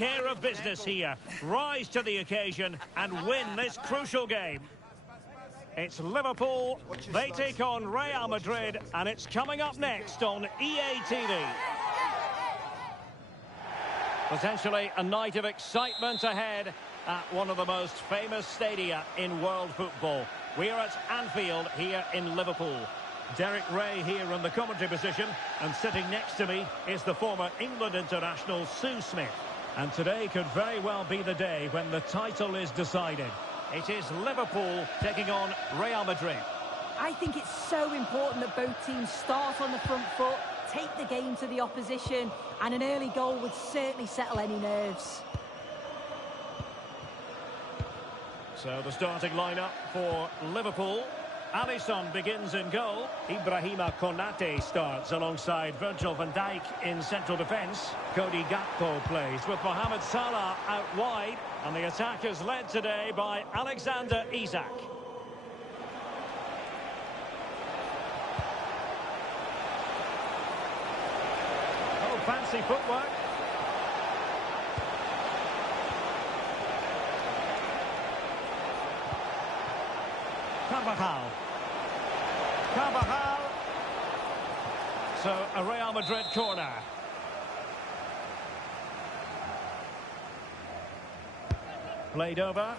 care of business here. Rise to the occasion and win this crucial game. It's Liverpool, they take on Real Madrid, and it's coming up next on EA TV. Potentially a night of excitement ahead at one of the most famous stadia in world football. We are at Anfield here in Liverpool. Derek Ray here in the commentary position, and sitting next to me is the former England international Sue Smith. And today could very well be the day when the title is decided. It is Liverpool taking on Real Madrid. I think it's so important that both teams start on the front foot, take the game to the opposition, and an early goal would certainly settle any nerves. So the starting lineup for Liverpool. Alisson begins in goal. Ibrahima Konate starts alongside Virgil van Dijk in central defence. Cody Gakpo plays with Mohamed Salah out wide. And the attack is led today by Alexander Isak. Oh, fancy footwork. Carvajal. So a Real Madrid corner. Played over.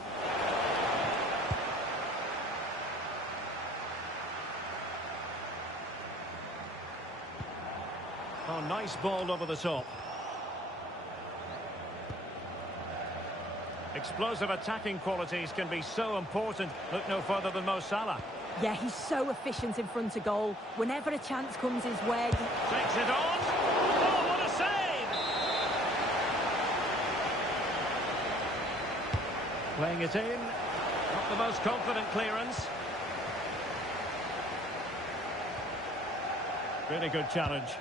Oh, nice ball over the top. Explosive attacking qualities can be so important. Look no further than Mo Salah. Yeah, he's so efficient in front of goal. Whenever a chance comes his way. Takes it on. Oh, what a save! Playing it in. Not the most confident clearance. Really good challenge.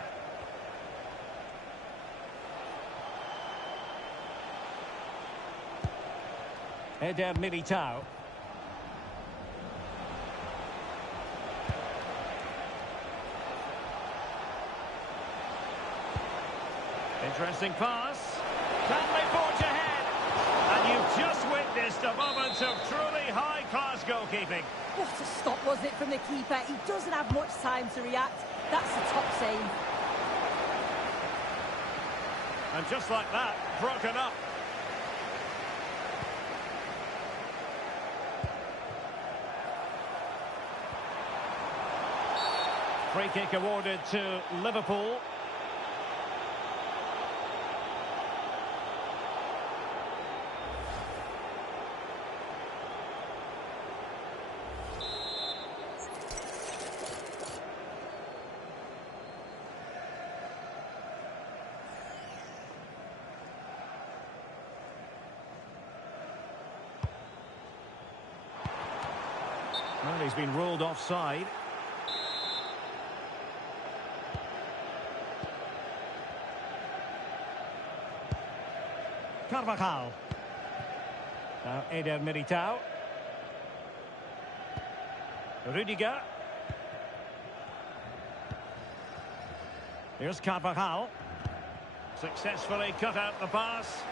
Eder Militao. Interesting pass. Can they forge ahead? And you've just witnessed a moment of truly high-class goalkeeping. What a stop, wasn't it, from the keeper? He doesn't have much time to react. That's a top save. And just like that, broken up. Free kick awarded to Liverpool. Well, he's been ruled offside. Carvajal. Now Eder Militao. Rudiger. Here's Carvajal. Successfully cut out the pass.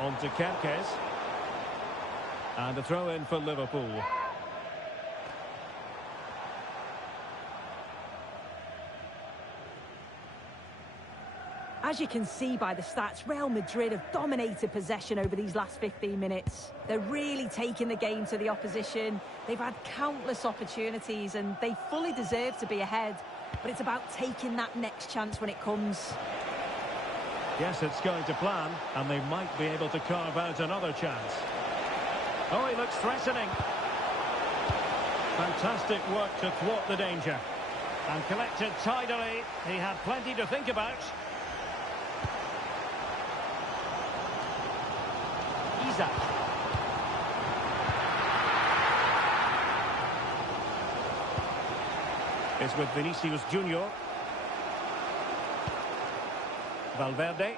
On to Kempkes. And a throw in for Liverpool. As you can see by the stats, Real Madrid have dominated possession over these last 15 minutes. They're really taking the game to the opposition. They've had countless opportunities and they fully deserve to be ahead. But it's about taking that next chance when it comes. Yes, it's going to plan, and they might be able to carve out another chance. Oh, he looks threatening. Fantastic work to thwart the danger. And collected tidily. He had plenty to think about. Isak. It's with Vinicius Junior. Valverde.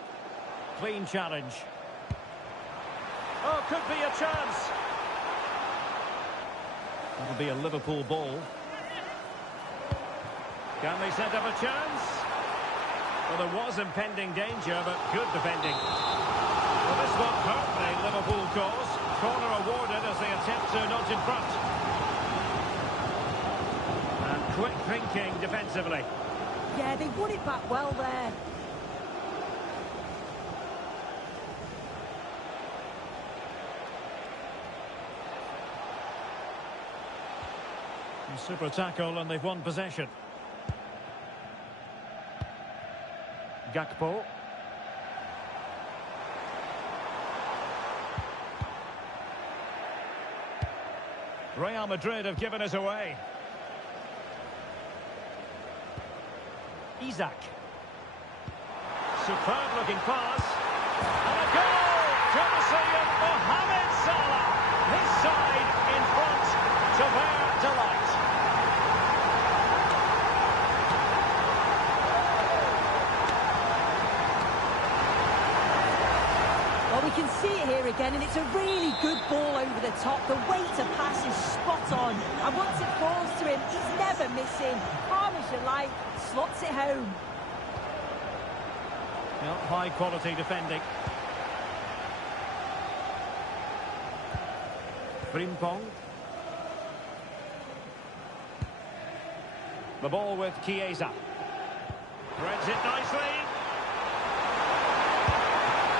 Clean challenge. Oh, could be a chance. That'll be a Liverpool ball. Can they set up a chance? Well, there was impending danger, but good defending. Well, this won't hurt the Liverpool cause. Corner awarded as they attempt to nudge in front. And quick thinking defensively. Yeah, they won it back well there. Super tackle, and they've won possession. Gakpo. Real Madrid have given us away. Isaac. Superb looking pass. And a goal! Courtesy of Mohamed Salah. His side in front to their delight. Well, we can see it here again, and it's a really good ball over the top. The weight to pass is spot on. And once it falls to him, he's never missing. Calm as you like, slots it home. Well, high quality defending. Frimpong. The ball with Chiesa. Threads it nicely.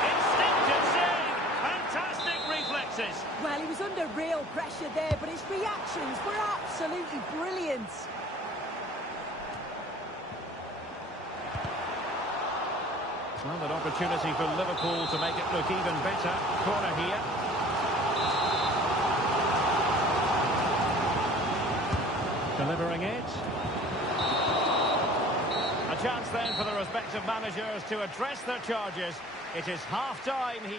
Instinctive save. Fantastic reflexes. Well, he was under real pressure there, but his reactions were absolutely brilliant. Well, an opportunity for Liverpool to make it look even better. Corner here. Delivering it. A chance then for the respective managers to address their charges. It is half-time here.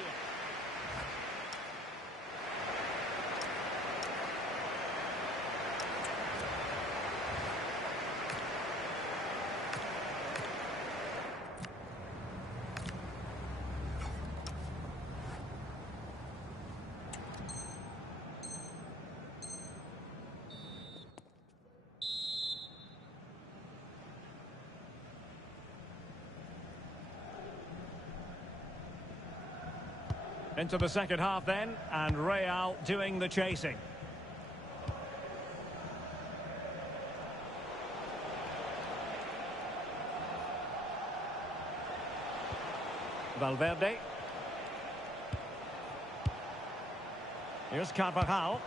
Into the second half then, and Real doing the chasing. Valverde. Here's Carvajal.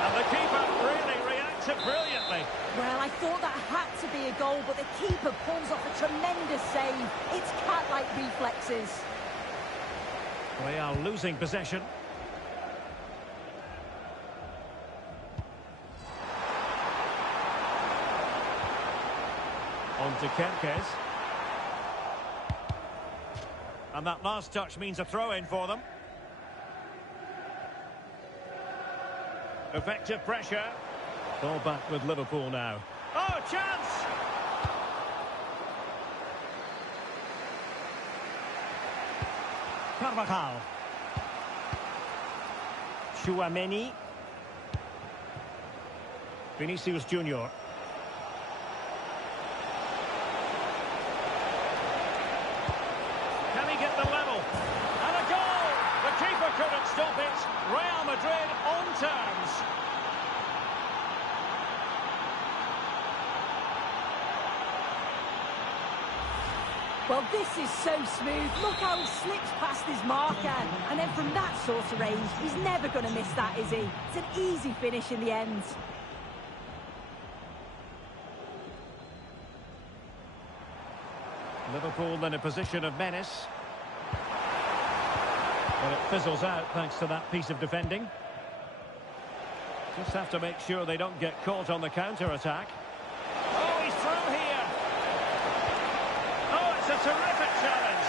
And the keeper really reacted brilliantly. Well, I thought that had to be a goal, but the keeper pulls off a tremendous save. It's cat-like reflexes. They are losing possession. On to Kempkes. And that last touch means a throw-in for them. Effective pressure. Ball back with Liverpool now. Oh, chance! Carvajal. Tchouaméni. Vinicius Junior. Can he get the level? And a goal! The keeper couldn't stop it. Real Madrid on terms. Well, this is so smooth. Look how he slips past his marker. And then from that sort of range, he's never going to miss that, is he? It's an easy finish in the end. Liverpool in a position of menace. But it fizzles out thanks to that piece of defending. Just have to make sure they don't get caught on the counter-attack. Oh, he's through here. Oh, it's a terrific challenge.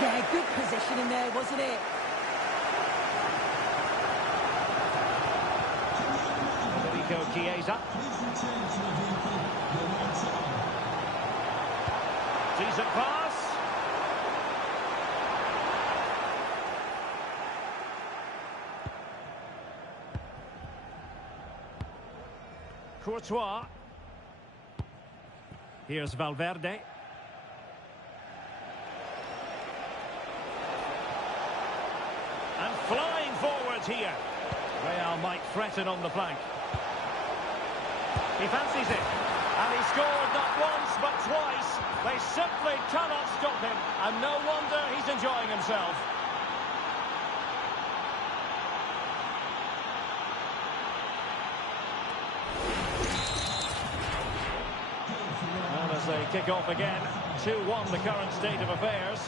Yeah, good positioning there, wasn't it? Federico Chiesa. Decent pass. Courtois. Here's Valverde. And flying forwards here. Real might threaten on the flank. He fancies it. And he scored not once but twice. They simply cannot stop him. And no wonder he's enjoying himself. And as they kick off again, 2-1 the current state of affairs.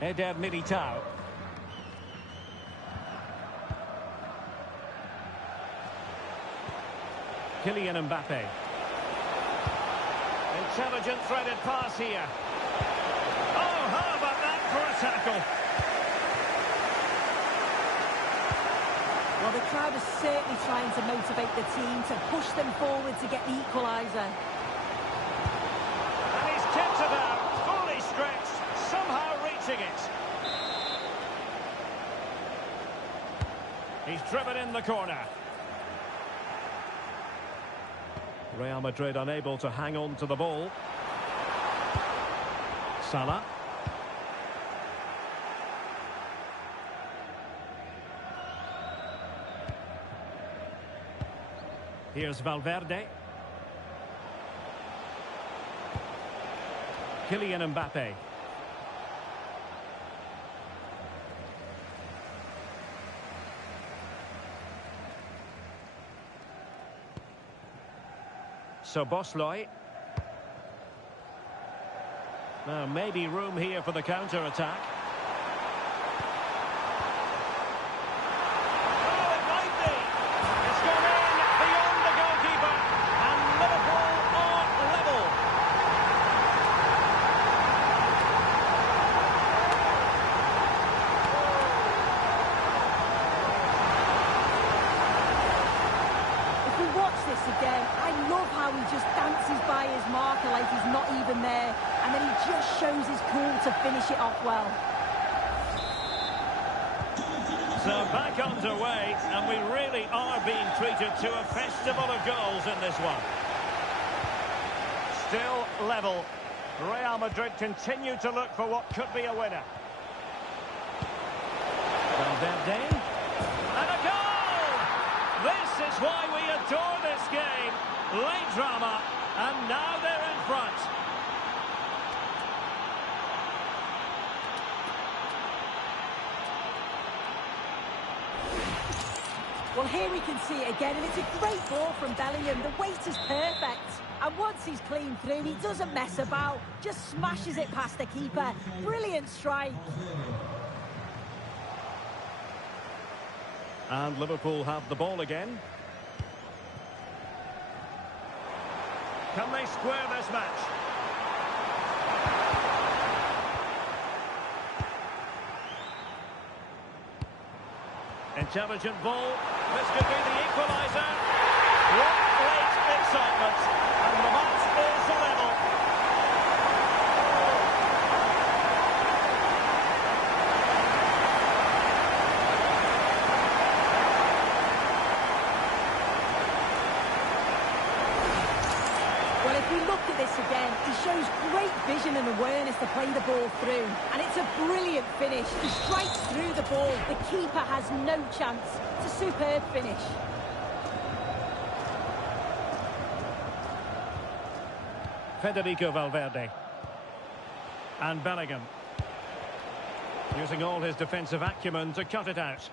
Eder Militao. Kylian Mbappe. Intelligent threaded pass here. Oh, how about that for a tackle? Well, the crowd is certainly trying to motivate the team to push them forward to get the equaliser. And he's kept it out, fully stretched, somehow reaching it. He's driven in the corner. Real Madrid unable to hang on to the ball. Salah. Here's Valverde. Kylian Mbappe. So Bosley. Now maybe room here for the counter-attack. Oh, it might be. It's gone in beyond the goalkeeper. And Liverpool are level. If we watch this again, I love how he just dances by his marker like he's not even there, and then he just shows his cool to finish it off well. So back underway, and we really are being treated to a festival of goals in this one. Still level. Real Madrid continue to look for what could be a winner. Valverde. And a goal! This is why we adore this game. Late drama, and now they're in front. Well, here we can see it again, and it's a great ball from Bellingham. The weight is perfect. And once he's clean through, he doesn't mess about, just smashes it past the keeper. Brilliant strike. And Liverpool have the ball again. Can they square this match? Intelligent ball. This could be the equaliser. What late excitement. And the match is level. Well, if we look at this again, he shows great vision and awareness to play the ball through. And it's a brilliant finish. He strikes through the ball. The keeper has no chance. It's a superb finish. Federico Valverde. And Bellingham. Using all his defensive acumen to cut it out.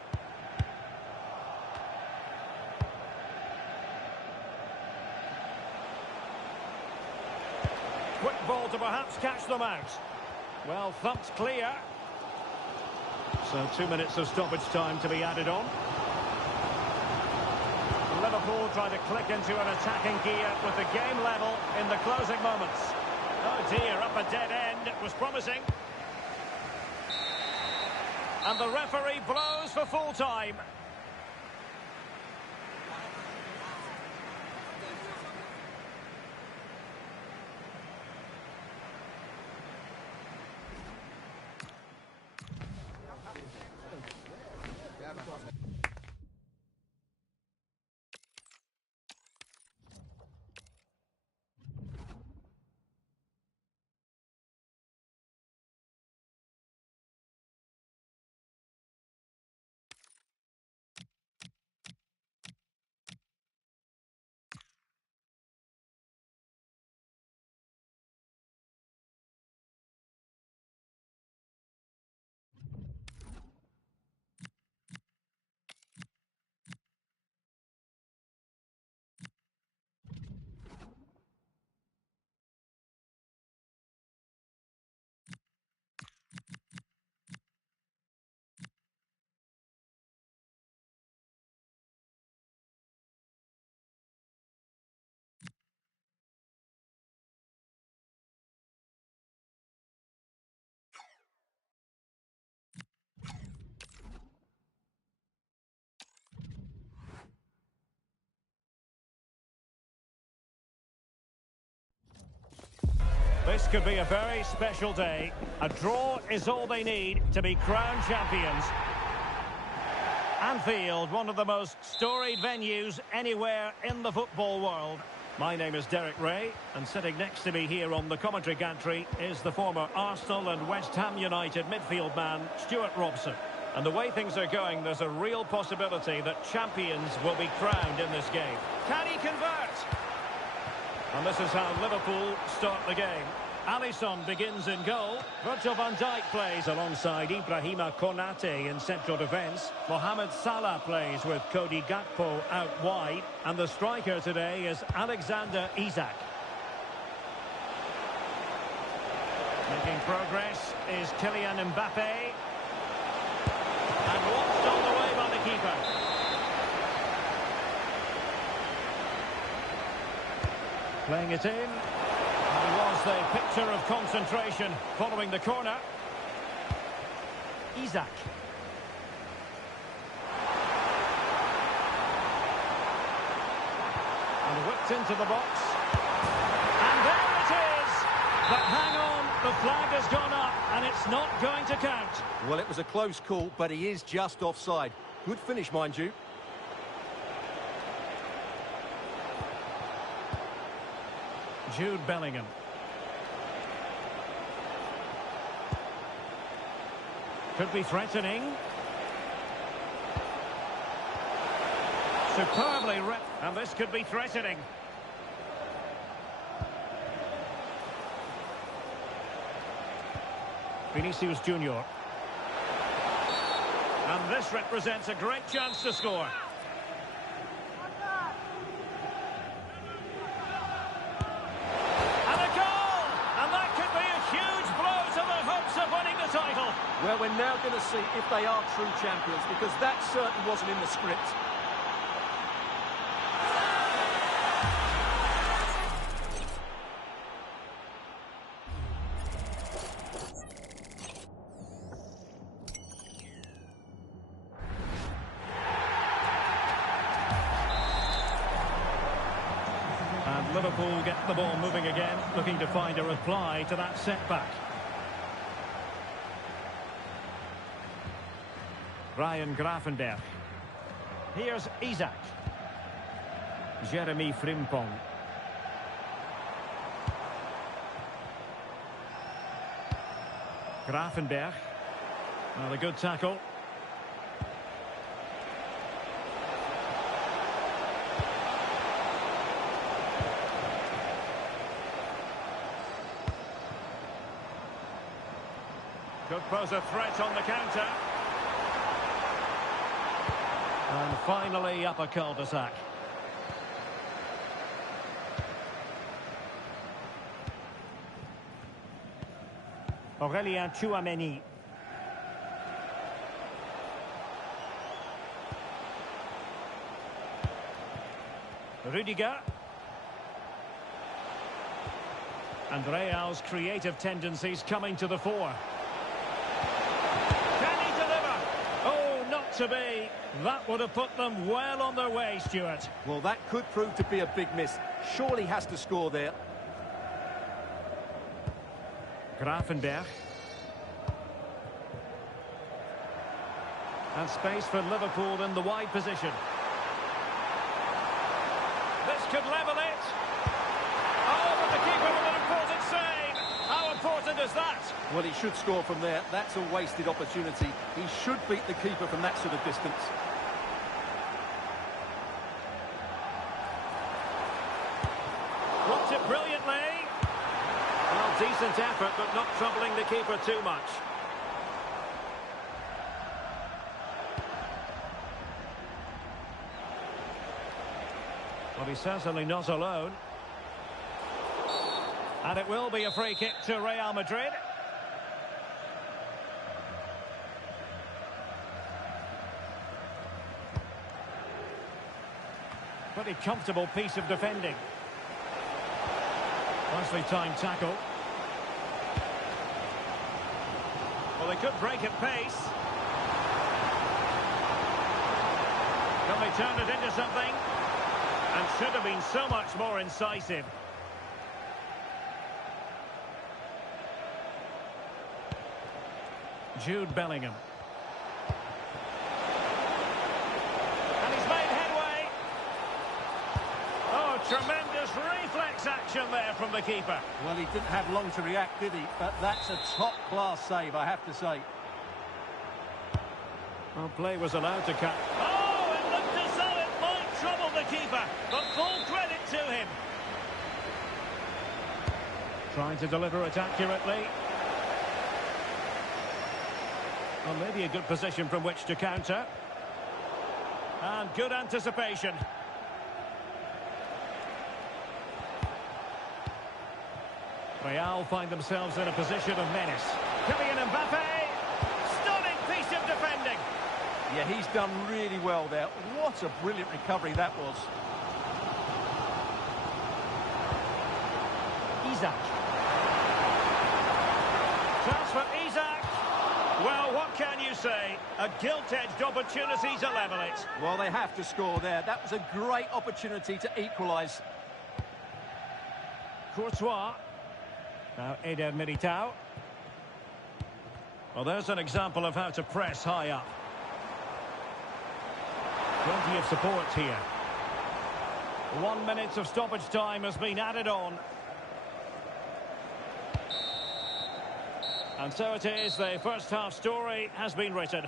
Quick ball to perhaps catch them out. Well, thumped clear. So 2 minutes of stoppage time to be added on. Liverpool trying to click into an attacking gear with the game level in the closing moments. Oh dear, up a dead end. It was promising. And the referee blows for full time. This could be a very special day. A draw is all they need to be crowned champions. Anfield, one of the most storied venues anywhere in the football world. My name is Derek Ray, and sitting next to me here on the commentary gantry is the former Arsenal and West Ham United midfield man, Stuart Robson. And the way things are going, there's a real possibility that champions will be crowned in this game. Can he convert? And this is how Liverpool start the game. Alisson begins in goal. Virgil van Dijk plays alongside Ibrahima Konate in central defence. Mohamed Salah plays with Cody Gakpo out wide. And the striker today is Alexander Isak. Making progress is Kylian Mbappe. And watched on the way by the keeper. Playing it in. And it was the picture of concentration following the corner. Isak. And whipped into the box. And there it is! But hang on, the flag has gone up and it's not going to count. Well, it was a close call, but he is just offside. Good finish, mind you. Jude Bellingham. Could be threatening. Superbly ripped. And this could be threatening. Vinicius Junior. And this represents a great chance to score. Well, we're now going to see if they are true champions, because that certainly wasn't in the script. And Liverpool get the ball moving again, looking to find a reply to that setback. Ryan Gravenberch. Here's Isak. Jeremy Frimpong. Gravenberch. Another good tackle. Could pose a threat on the counter. And finally up a cul-de-sac. Aurélien Tchouameni. Rudiger. And Real's creative tendencies coming to the fore. Can he deliver? Oh, not to be. That would have put them well on their way, Stuart. Well, that could prove to be a big miss. Surely has to score there. Gravenberch. And space for Liverpool in the wide position. This could level it. Oh, but the keeper with an important save. How important is that? Well, he should score from there. That's a wasted opportunity. He should beat the keeper from that sort of distance. Blocked it brilliantly. Well, decent effort, but not troubling the keeper too much. Well, he's certainly not alone. And it will be a free kick to Real Madrid. Pretty comfortable piece of defending. Nicely timed tackle. Well, they could break at pace. Can they turn it into something? And should have been so much more incisive. Jude Bellingham. And he's made headway. Oh, tremendous reflex action there from the keeper. Well, he didn't have long to react, did he? But that's a top-class save, I have to say. Well, play was allowed to cut. Oh, it looked as though it might trouble the keeper, but full credit to him. Trying to deliver it accurately. Well, maybe a good position from which to counter. And good anticipation. Real find themselves in a position of menace. Kylian Mbappe. Stunning piece of defending. Yeah, he's done really well there. What a brilliant recovery that was. Isak. Chance for Isak. Well, what can you say? A gilt-edged opportunity to level it. Well, they have to score there. That was a great opportunity to equalise. Courtois. Now Eder Militao. Well, there's an example of how to press high up. Plenty of support here. 1 minute of stoppage time has been added on. And so it is, the first half story has been written.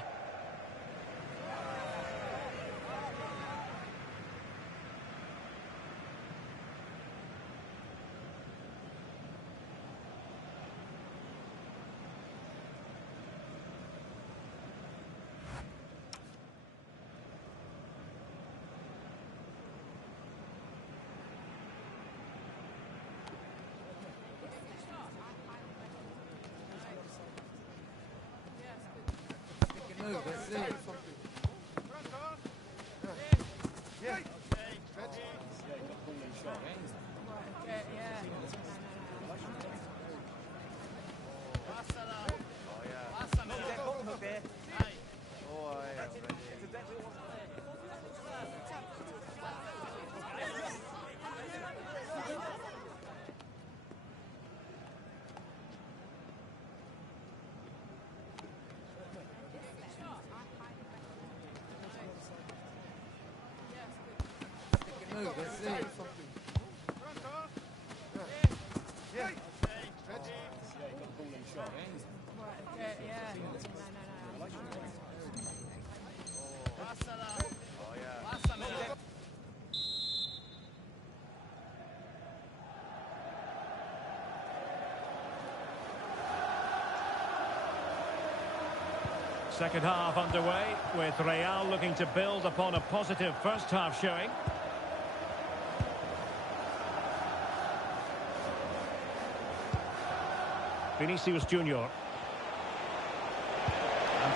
Second half underway, with Real looking to build upon a positive first half showing. Vinicius Junior. And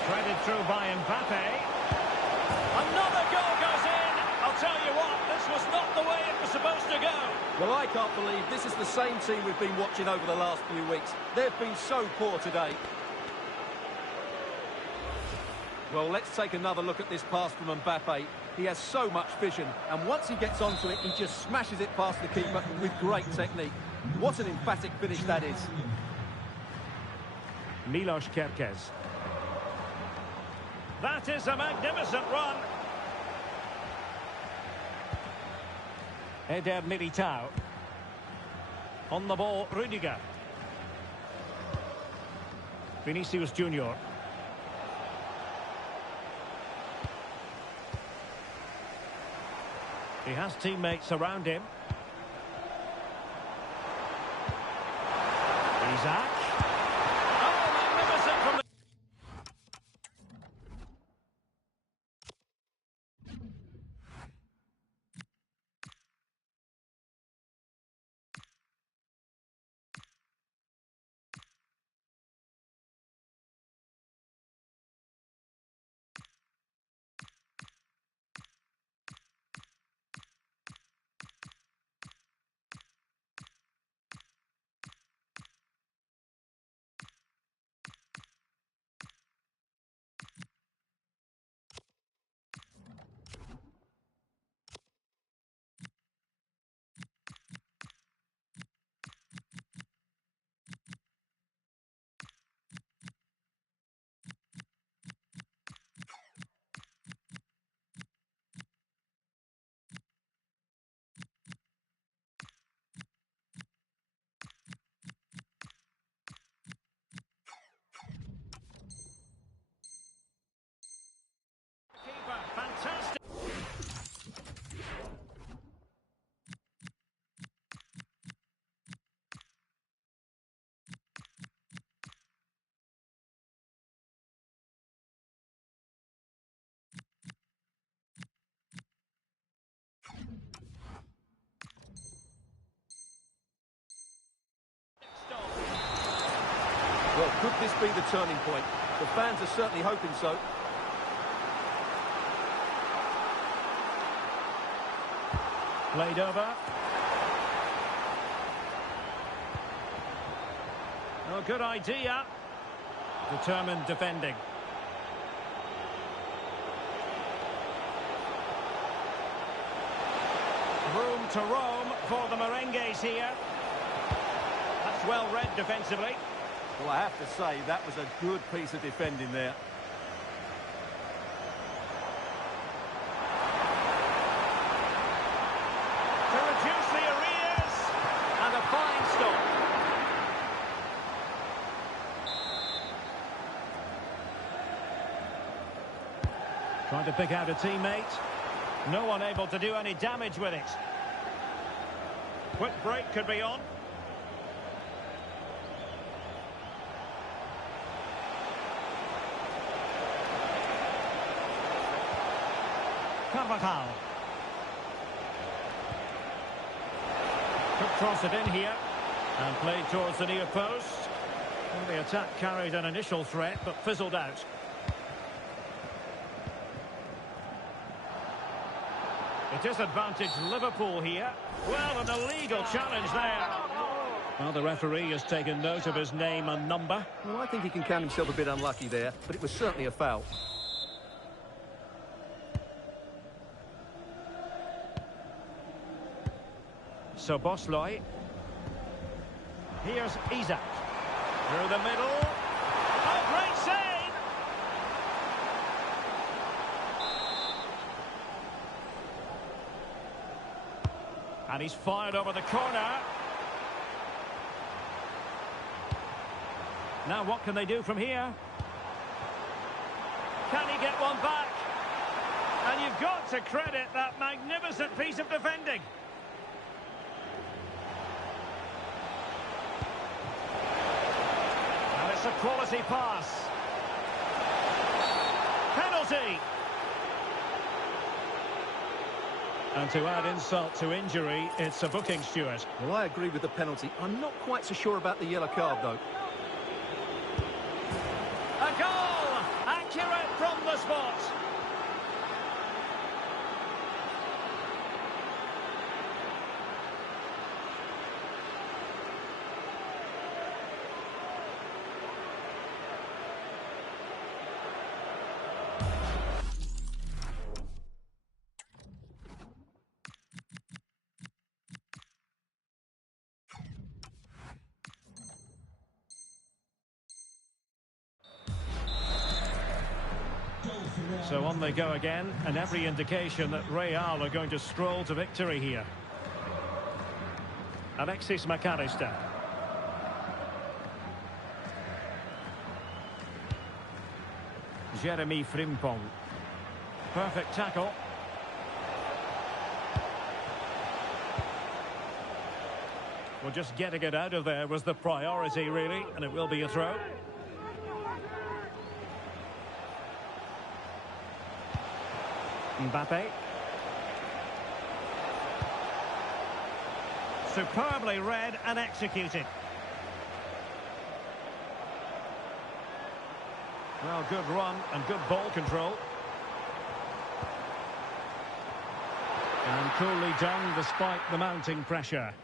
threaded through by Mbappe. Another goal goes in! I'll tell you what, this was not the way it was supposed to go. Well, I can't believe this is the same team we've been watching over the last few weeks. They've been so poor today. Well, let's take another look at this pass from Mbappe. He has so much vision, and once he gets onto it, he just smashes it past the keeper with great technique. What an emphatic finish that is. Milos Kerkez. That is a magnificent run. Eder Militao. On the ball, Rudiger. Vinicius Junior. He has teammates around him. Isaac. Oh, magnificent from the... Keeper, fantastic. Well, could this be the turning point? The fans are certainly hoping so. Played over. Oh, good idea. Determined defending. Room to roam for the Merengues here. That's well read defensively. Well, I have to say, that was a good piece of defending there. To reduce the arrears. And a fine stop. Trying to pick out a teammate. No one able to do any damage with it. Quick break could be on. Carvajal. Could cross it in here and played towards the near post. Well, the attack carried an initial threat but fizzled out. It is advantage Liverpool here. Well, an illegal challenge there. Well, the referee has taken note of his name and number. Well, I think he can count himself a bit unlucky there, but it was certainly a foul. So Bosloy. Here's Isaac. Through the middle. Oh, great save! And he's fired over the corner. Now what can they do from here? Can he get one back? And you've got to credit that magnificent piece of defending. And it's a quality pass. Penalty! And to add insult to injury, it's a booking, Stuart. Well, I agree with the penalty. I'm not quite so sure about the yellow card, though. A goal! Accurate from the spot. So on they go again, and every indication that Real are going to stroll to victory here. Alexis McAllister. Jeremy Frimpong. Perfect tackle. Well, just getting it out of there was the priority, really, and it will be a throw. Mbappe. Superbly read and executed. Well, good run and good ball control. And coolly done despite the mounting pressure.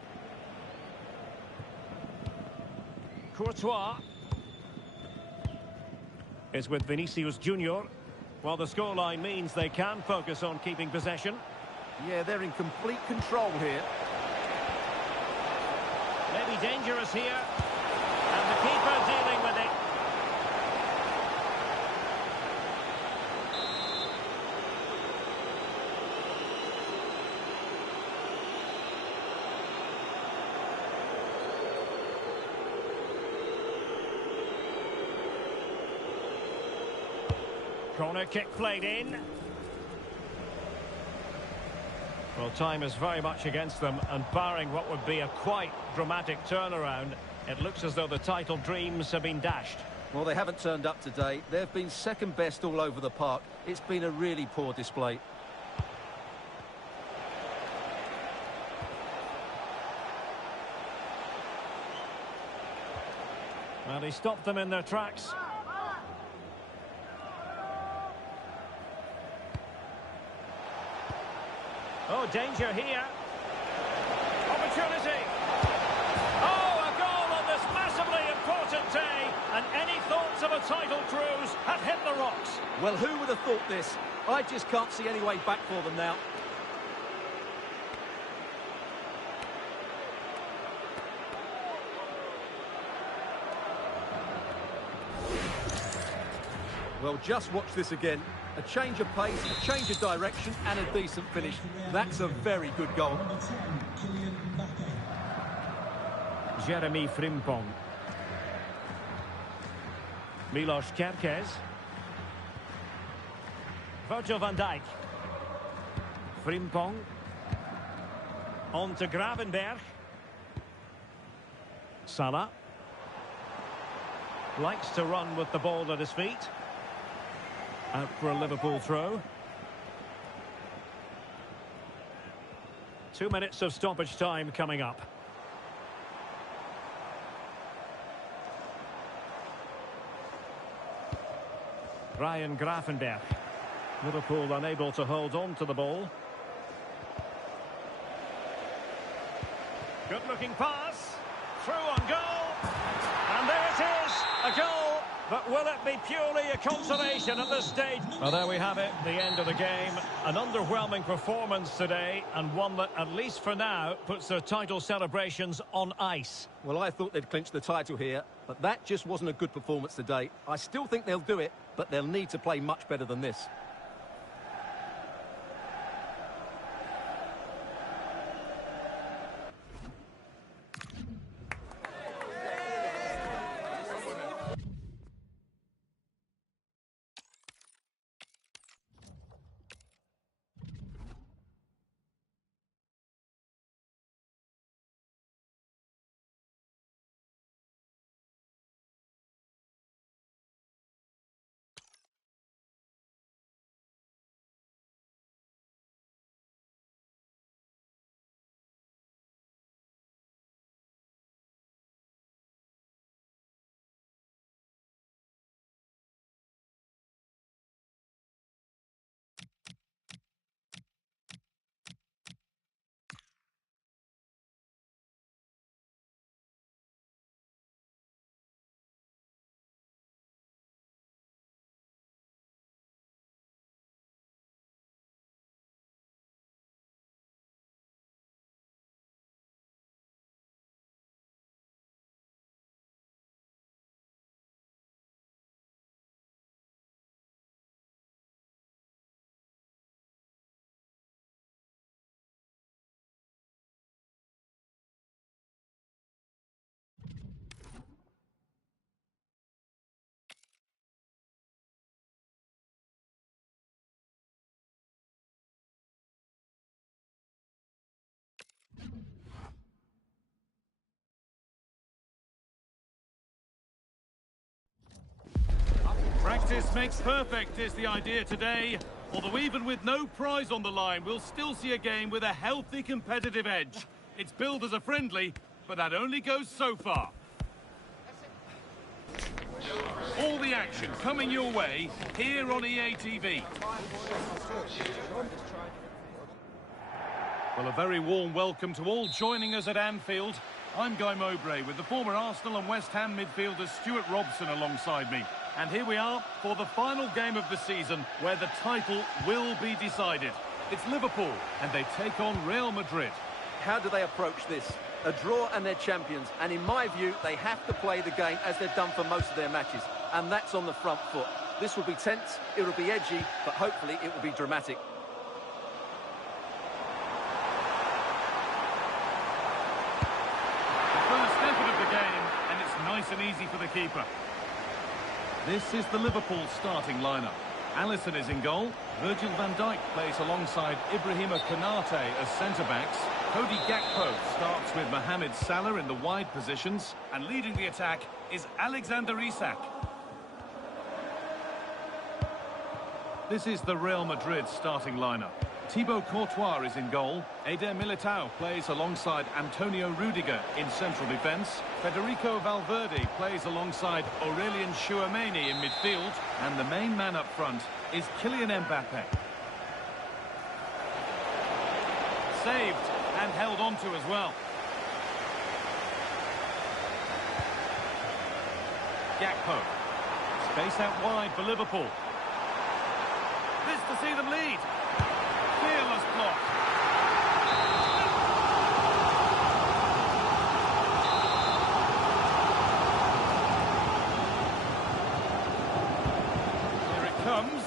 Courtois is with Vinicius Junior. Well, the scoreline means they can focus on keeping possession. Yeah, they're in complete control here. Maybe dangerous here. And the keeper dealing with it. Corner kick played in. Well, time is very much against them, and barring what would be a quite dramatic turnaround, it looks as though the title dreams have been dashed. Well, they haven't turned up today. They've been second best all over the park. It's been a really poor display. Well, he stopped them in their tracks. Oh, danger here. Opportunity. Oh, a goal on this massively important day. And any thoughts of a title cruise have hit the rocks. Well, who would have thought this? I just can't see any way back for them now. Well, just watch this again. A change of pace, a change of direction, and a decent finish. That's a very good goal. Jeremy Frimpong. Milos Kerkez. Virgil van Dijk. Frimpong. On to Gravenberg. Salah. Likes to run with the ball at his feet. Out for a Liverpool throw. 2 minutes of stoppage time coming up. Ryan Gravenberg. Liverpool unable to hold on to the ball. Good looking pass. Through on goal. And there it is. A goal. But will it be purely a consolation at this stage? Well, there we have it, the end of the game. An underwhelming performance today, and one that, at least for now, puts their title celebrations on ice. Well, I thought they'd clinch the title here, but that just wasn't a good performance today. I still think they'll do it, but they'll need to play much better than this. Practice makes perfect is the idea today. Although even with no prize on the line, we'll still see a game with a healthy competitive edge. It's billed as a friendly, but that only goes so far. All the action coming your way here on EA TV. Well, a very warm welcome to all joining us at Anfield. I'm Guy Mowbray with the former Arsenal and West Ham midfielder Stuart Robson alongside me. And here we are for the final game of the season where the title will be decided. It's Liverpool and they take on Real Madrid. How do they approach this? A draw and they're champions. And in my view, they have to play the game as they've done for most of their matches. And that's on the front foot. This will be tense, it will be edgy, but hopefully it will be dramatic. First effort of the game, and it's nice and easy for the keeper. This is the Liverpool starting lineup. Alisson is in goal. Virgil van Dijk plays alongside Ibrahima Konate as centre-backs. Cody Gakpo starts with Mohamed Salah in the wide positions. And leading the attack is Alexander Isak. This is the Real Madrid starting lineup. Thibaut Courtois is in goal. Eder Militao plays alongside Antonio Rudiger in central defence. Federico Valverde plays alongside Aurelien Tchouameni in midfield. And the main man up front is Kylian Mbappe. Saved and held onto as well. Gakpo. Space out wide for Liverpool. This to see them lead. Fearless block. Here it comes.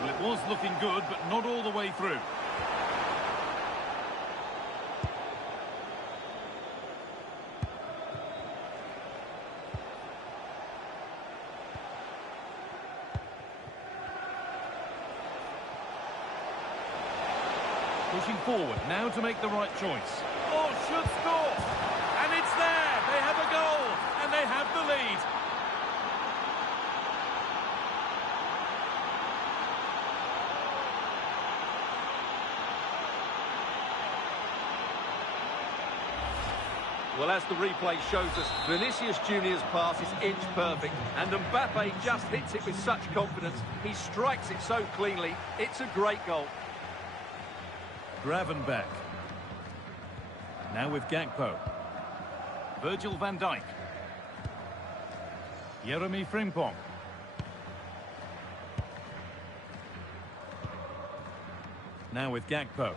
Well, it was looking good, but not all the way through. Pushing forward, now to make the right choice. Oh, should score! And it's there! They have a goal! And they have the lead! Well, as the replay shows us, Vinicius Junior's pass is inch perfect. And Mbappe just hits it with such confidence. He strikes it so cleanly. It's a great goal. Gravenberch. Now with Gakpo. Virgil van Dijk. Jeremy Frimpong. Now with Gakpo.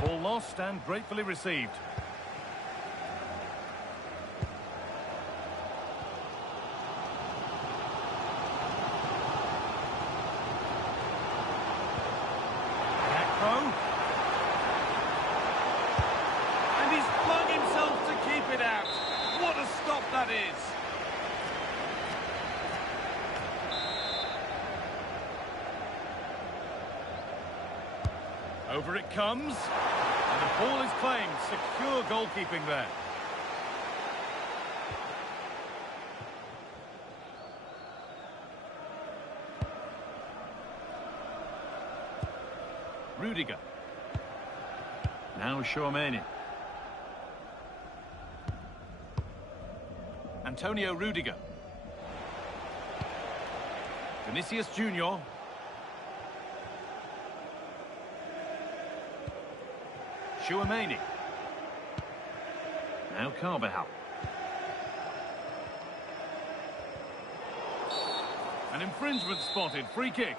Ball lost and gratefully received. Gakpo. And he's flung himself to keep it out. What a stop that is. Over it comes. And the ball is claimed. Secure goalkeeping there. Rudiger. Now Tchouameni. Antonio Rudiger. Vinicius Junior. Tchouameni. Now Carvajal. An infringement spotted. Free kick.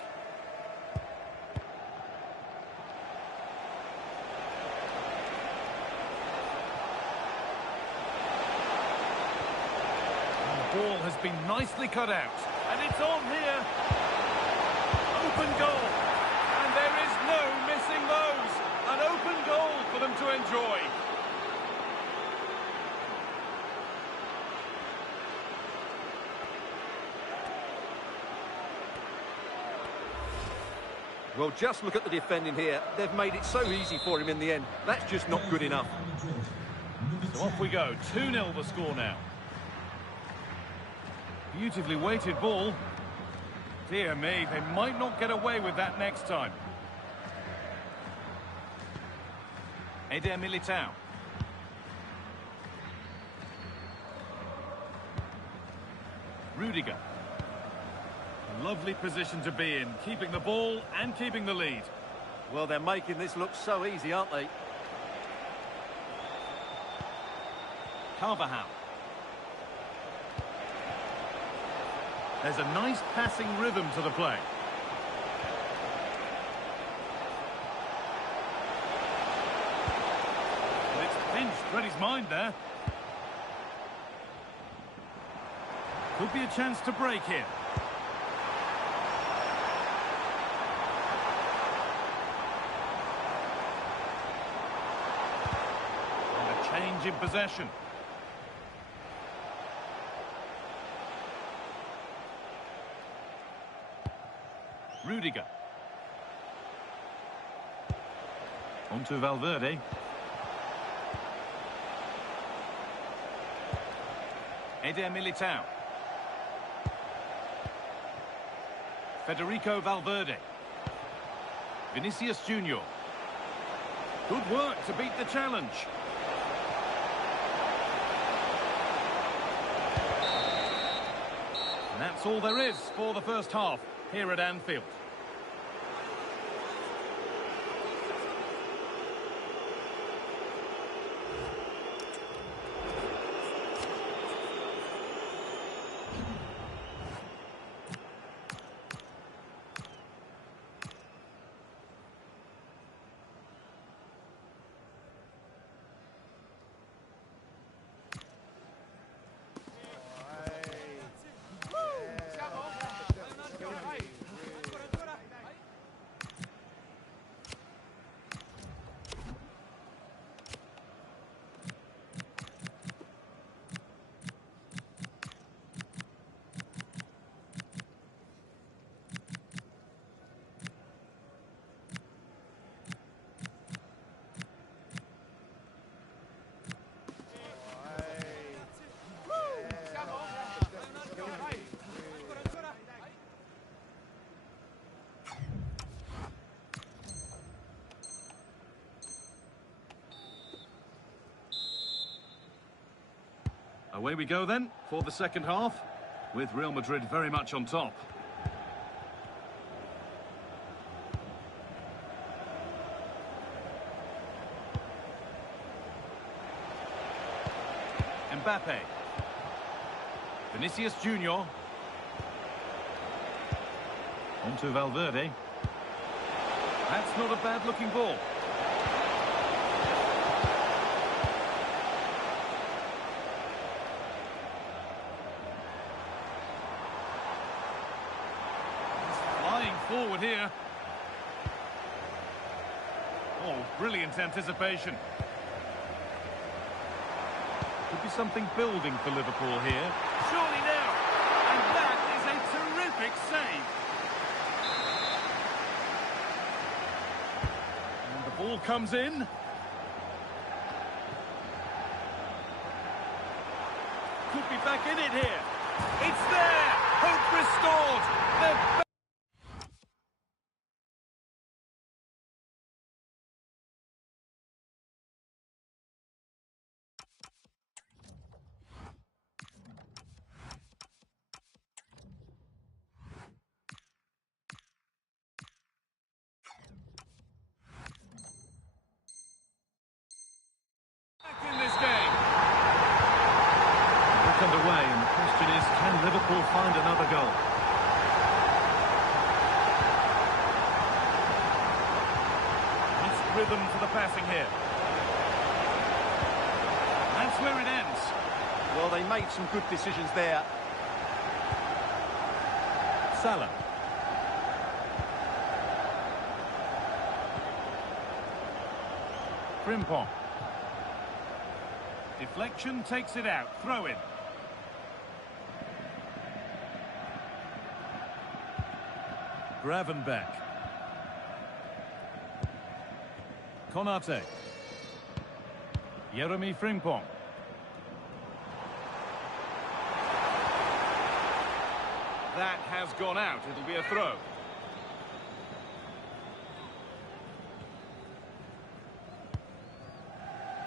The ball has been nicely cut out. And it's on here. Open goal. And there is no missing those. An open goal for them to enjoy. Well, just look at the defending here. They've made it so easy for him in the end. That's just not good enough. So off we go. 2-0 the score now. Beautifully weighted ball. Dear me, they might not get away with that next time. Eder Militao. Rudiger. A lovely position to be in, keeping the ball and keeping the lead. Well, they're making this look so easy, aren't they? Carvajal. There's a nice passing rhythm to the play. And it's pinched Reddy's mind there. Could be a chance to break here. And a change in possession. Rudiger. On to Valverde. Eder Militao. Federico Valverde. Vinicius Junior. Good work to beat the challenge. And that's all there is for the first half here at Anfield. Away we go then for the second half, with Real Madrid very much on top. Mbappe. Vinicius Junior. On to Valverde. That's not a bad looking ball. Forward here. Oh, brilliant anticipation. Could be something building for Liverpool here. Surely now. And that is a terrific save. And the ball comes in. Could be back in it here. It's there. Hope restored. They're underway, and the question is, can Liverpool find another goal? Nice rhythm for the passing here. That's where it ends. Well, they made some good decisions there. Salah. Frimpong. Deflection takes it out. Throw in. Gravenberch. Konate. Jeremy Frimpong. That has gone out. It'll be a throw.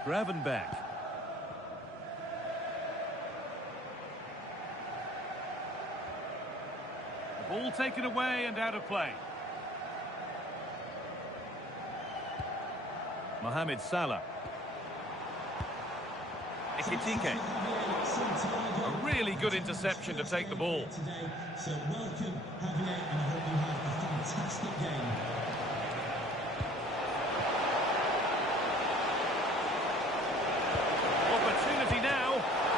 Gravenberch. The ball taken away and out of play. Mohamed Salah. Ekitike. A really good interception to take the ball. So welcome, Javier, and I hope you have a fantastic game. Opportunity now.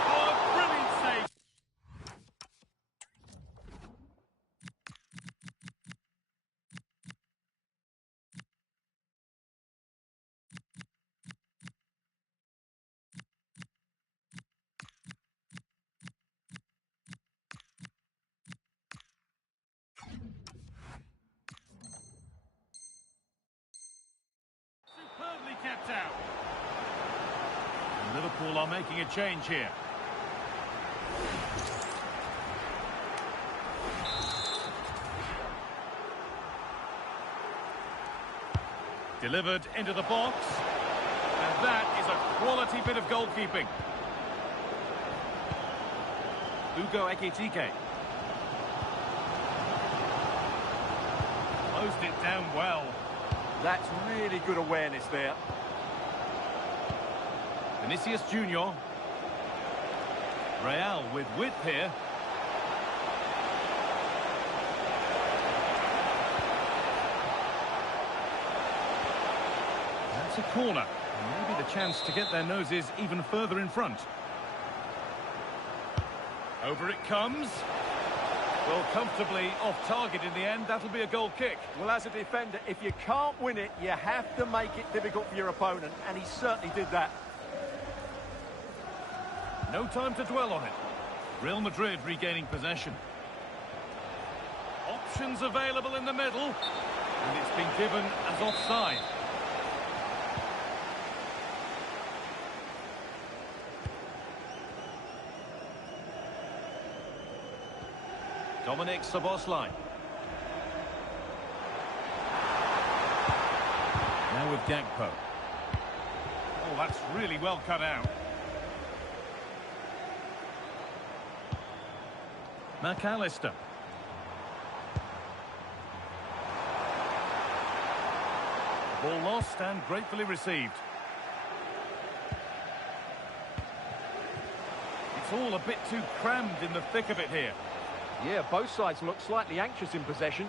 Oh, brilliant save. Superbly kept out. And Liverpool are making a change here. Delivered into the box. And that is a quality bit of goalkeeping. Ugo Ekitike. Closed it down well. That's really good awareness there. Vinicius Junior. Real with width here. That's a corner. And maybe the chance to get their noses even further in front. Over it comes. Well, comfortably off target in the end. That'll be a goal kick. Well, as a defender, if you can't win it, you have to make it difficult for your opponent, and he certainly did that. No time to dwell on it. Real Madrid regaining possession. Options available in the middle. And it's been given as offside. Dominic Szoboszlai. Now with Gakpo. Oh, that's really well cut out. McAllister. Ball lost and gratefully received. It's all a bit too crammed in the thick of it here. Yeah, both sides look slightly anxious in possession.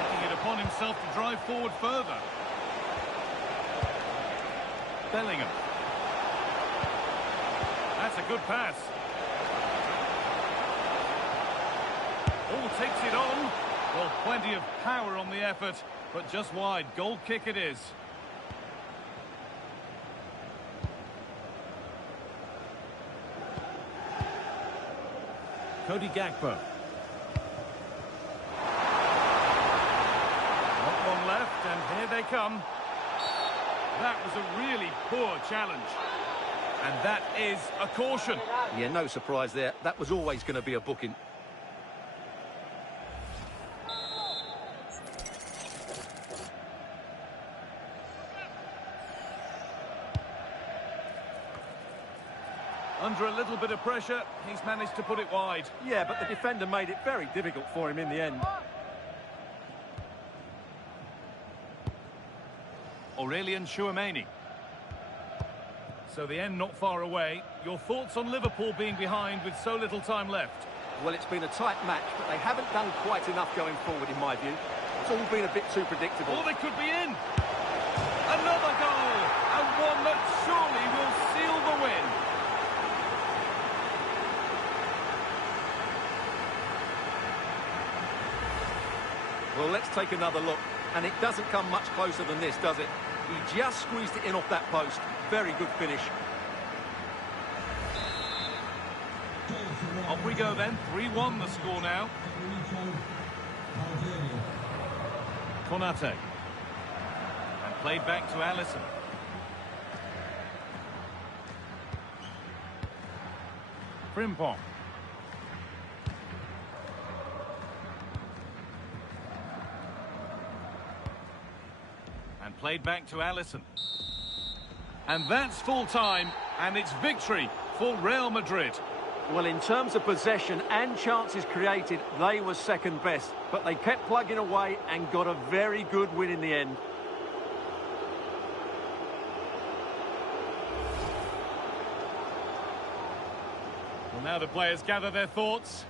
Taking it upon himself to drive forward further. Bellingham. That's a good pass. Oh, takes it on. Well, plenty of power on the effort, but just wide. Goal kick it is. Cody Gakpo. Not long left, and here they come. That was a really poor challenge. And that is a caution. Yeah, no surprise there. That was always going to be a booking. Under a little bit of pressure, he's managed to put it wide. Yeah, but the defender made it very difficult for him in the end. Aurelian Tchouameni. So the end not far away. Your thoughts on Liverpool being behind with so little time left? Well, it's been a tight match, but they haven't done quite enough going forward, in my view. It's all been a bit too predictable. Oh, they could be in! Another goal! And one that surely will seal the win. Well, let's take another look. And it doesn't come much closer than this, does it? He just squeezed it in off that post. Very good finish. Off we go then. 3-1 the score now. Konate. Played back to Alisson. Frimpong. And played back to Alisson. And that's full time, and it's victory for Real Madrid. Well, in terms of possession and chances created, they were second best. But they kept plugging away and got a very good win in the end. Well, now the players gather their thoughts.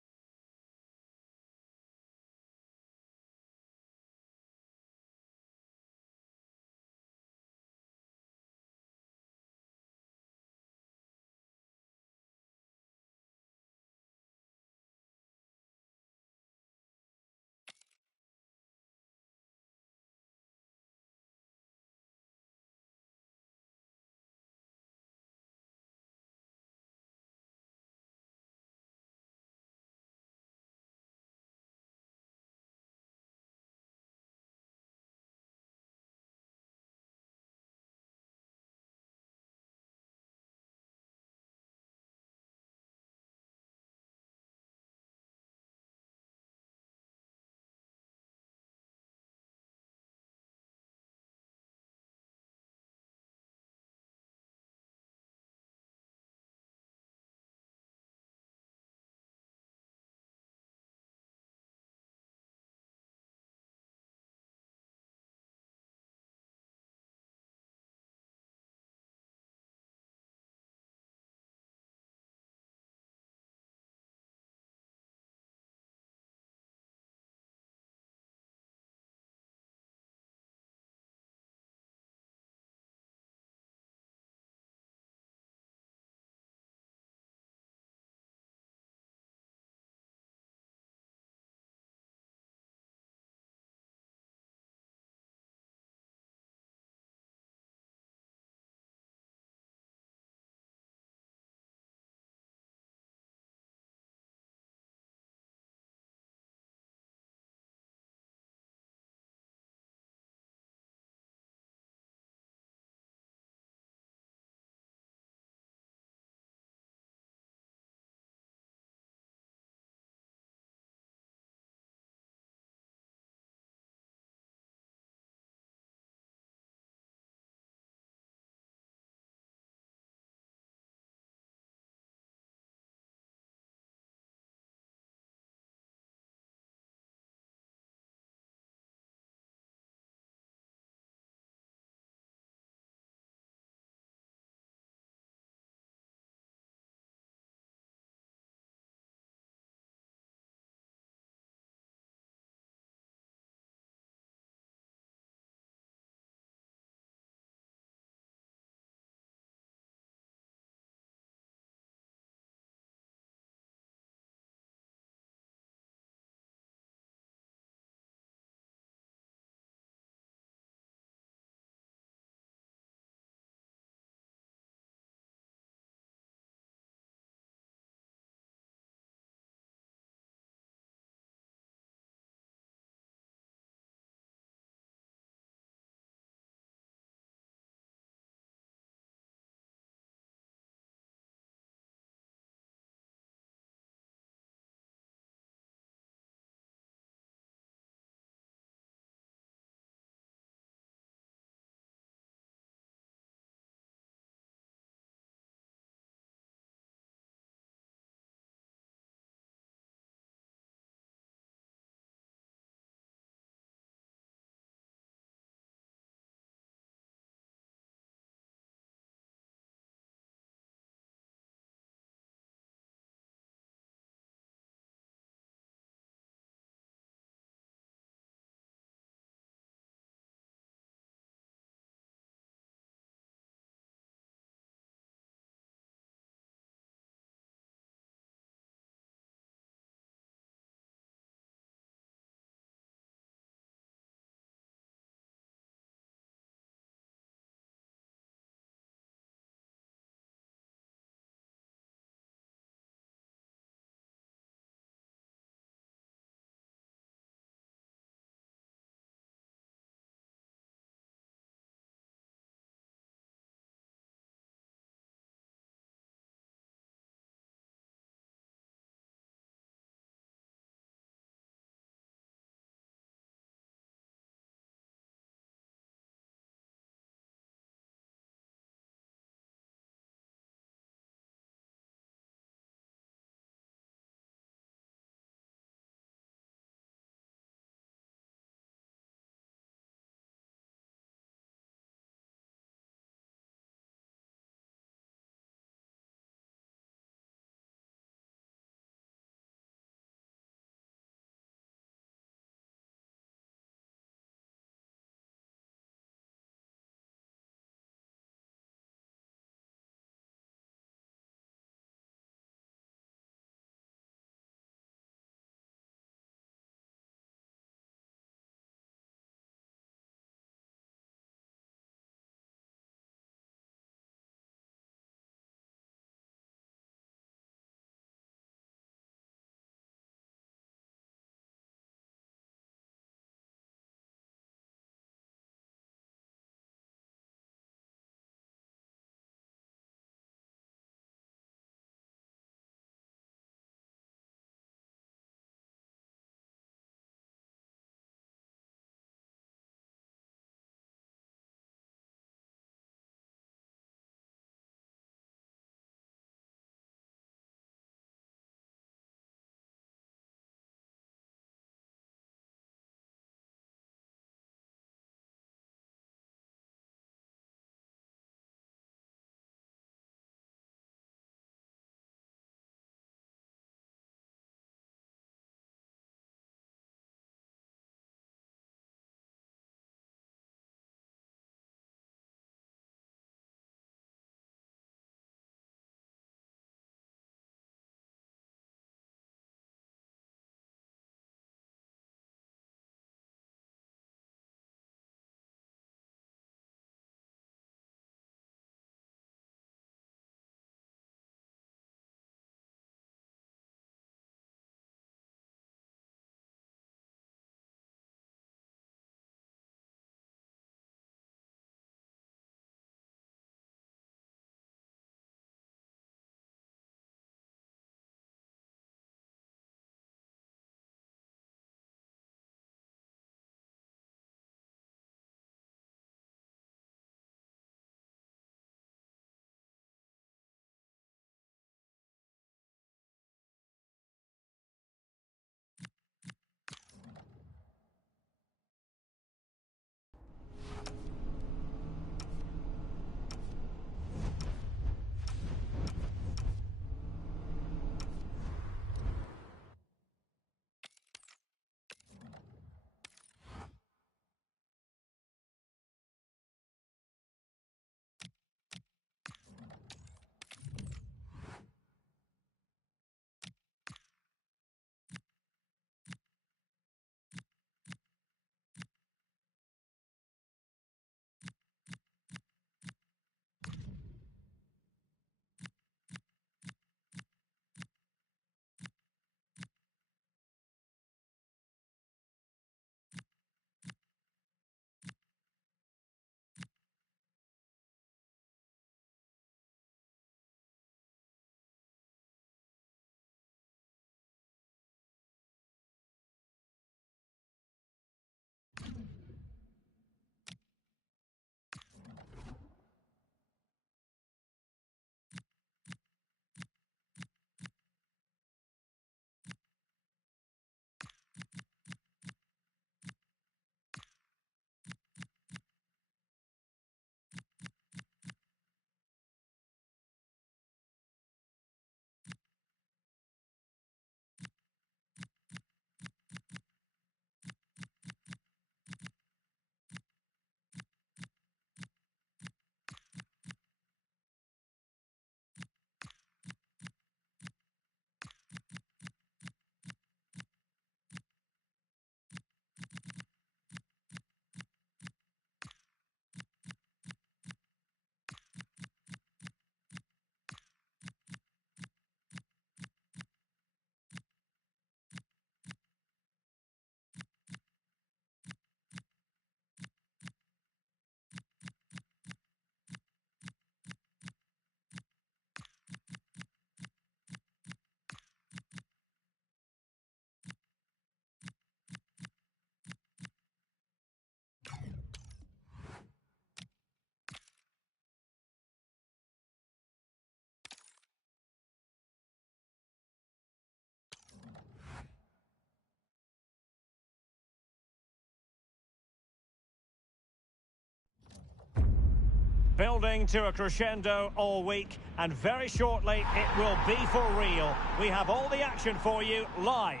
Building to a crescendo all week, and very shortly it will be for real. We have all the action for you live.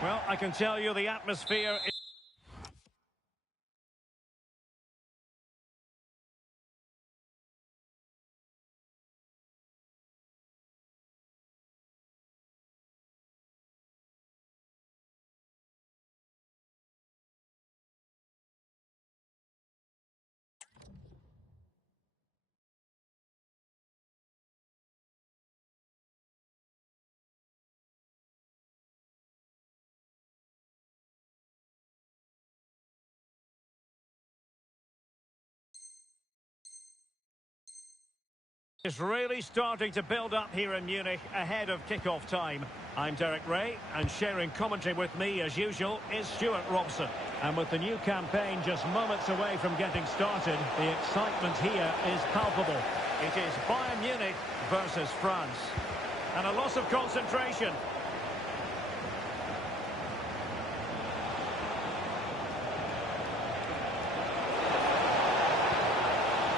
Well, I can tell you the atmosphere is... It's really starting to build up here in Munich ahead of kick-off time. I'm Derek Ray, and sharing commentary with me as usual is Stuart Robson. And with the new campaign just moments away from getting started, the excitement here is palpable. It is Bayern Munich versus France. And a loss of concentration.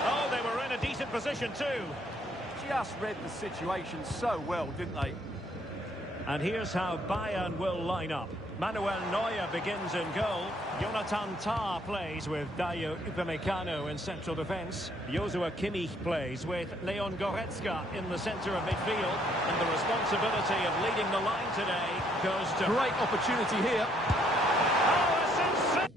Oh, they were in a decent position too. Just read the situation so well, didn't they? And here's how Bayern will line up. Manuel Neuer begins in goal. Jonathan Tah plays with Dayo Upamecano in central defence. Joshua Kimmich plays with Leon Goretzka in the centre of midfield. And the responsibility of leading the line today goes to... Great opportunity here. Oh, a sensation!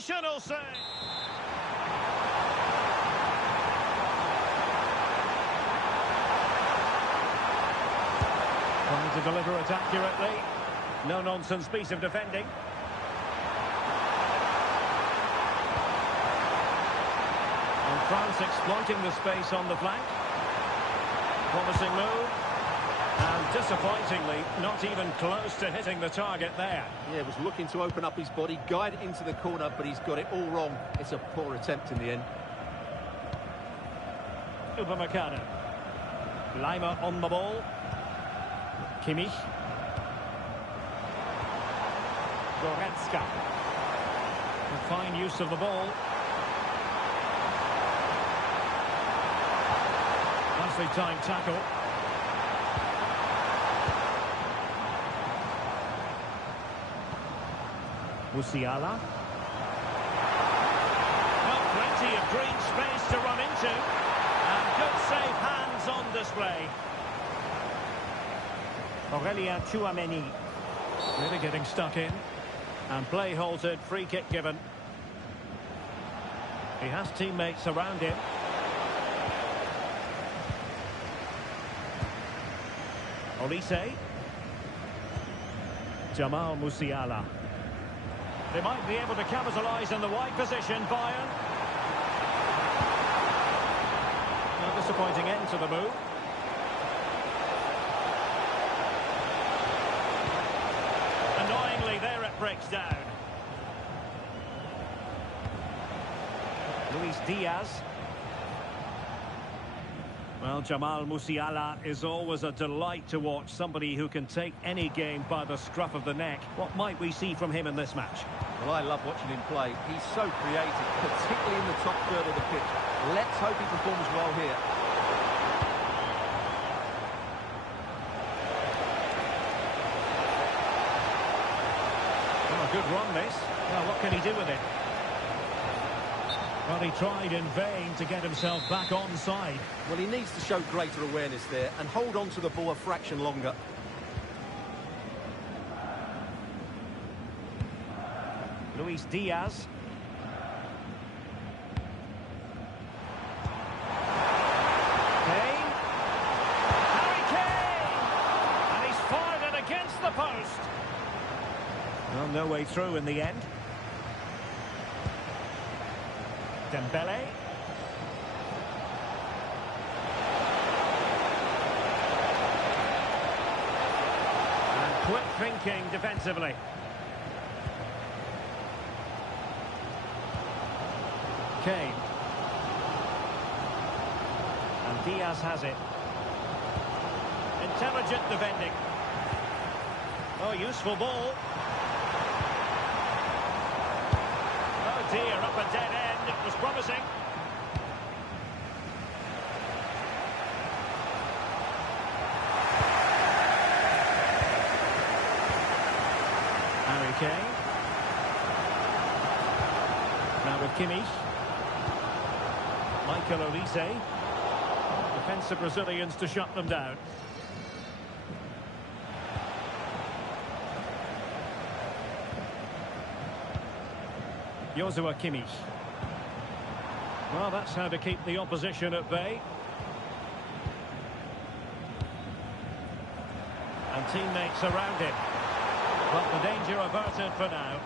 Sensational save. Trying to deliver it accurately. No-nonsense piece of defending. And France exploiting the space on the flank. Promising move. And disappointingly, not even close to hitting the target there. Yeah, was looking to open up his body, guide it into the corner, but he's got it all wrong. It's a poor attempt in the end. Upamecano. Lima on the ball. Kimmich. Goretzka. A fine use of the ball. Nicely timed tackle. Musiala. Well, plenty of green space to run into. And good safe hands on display. Aurélien Tchouameni. Really getting stuck in. And play halted, free kick given. He has teammates around him. Olise. Jamal Musiala. They might be able to capitalise in the wide position, Bayern. A disappointing end to the move. Annoyingly, there it breaks down. Luis Diaz. Well, Jamal Musiala is always a delight to watch. Somebody who can take any game by the scruff of the neck. What might we see from him in this match? Well, I love watching him play. He's so creative, particularly in the top third of the pitch. Let's hope he performs well here. Oh, a good run, this. Now, what can he do with it? Well, he tried in vain to get himself back onside. Well, he needs to show greater awareness there and hold on to the ball a fraction longer. Luis Diaz. Kane. Harry Kane! And he's fired it against the post. Well, no way through in the end. Dembele. Quick thinking defensively. Kane. And Diaz has it. Intelligent defending. Oh, useful ball. Oh dear, up a dead end. It was promising. Harry Kane. Now with Kimmich. Michael Olise. Defensive Brazilians to shut them down. Joshua Kimmich. Well, that's how to keep the opposition at bay. And teammates around him. But the danger averted for now.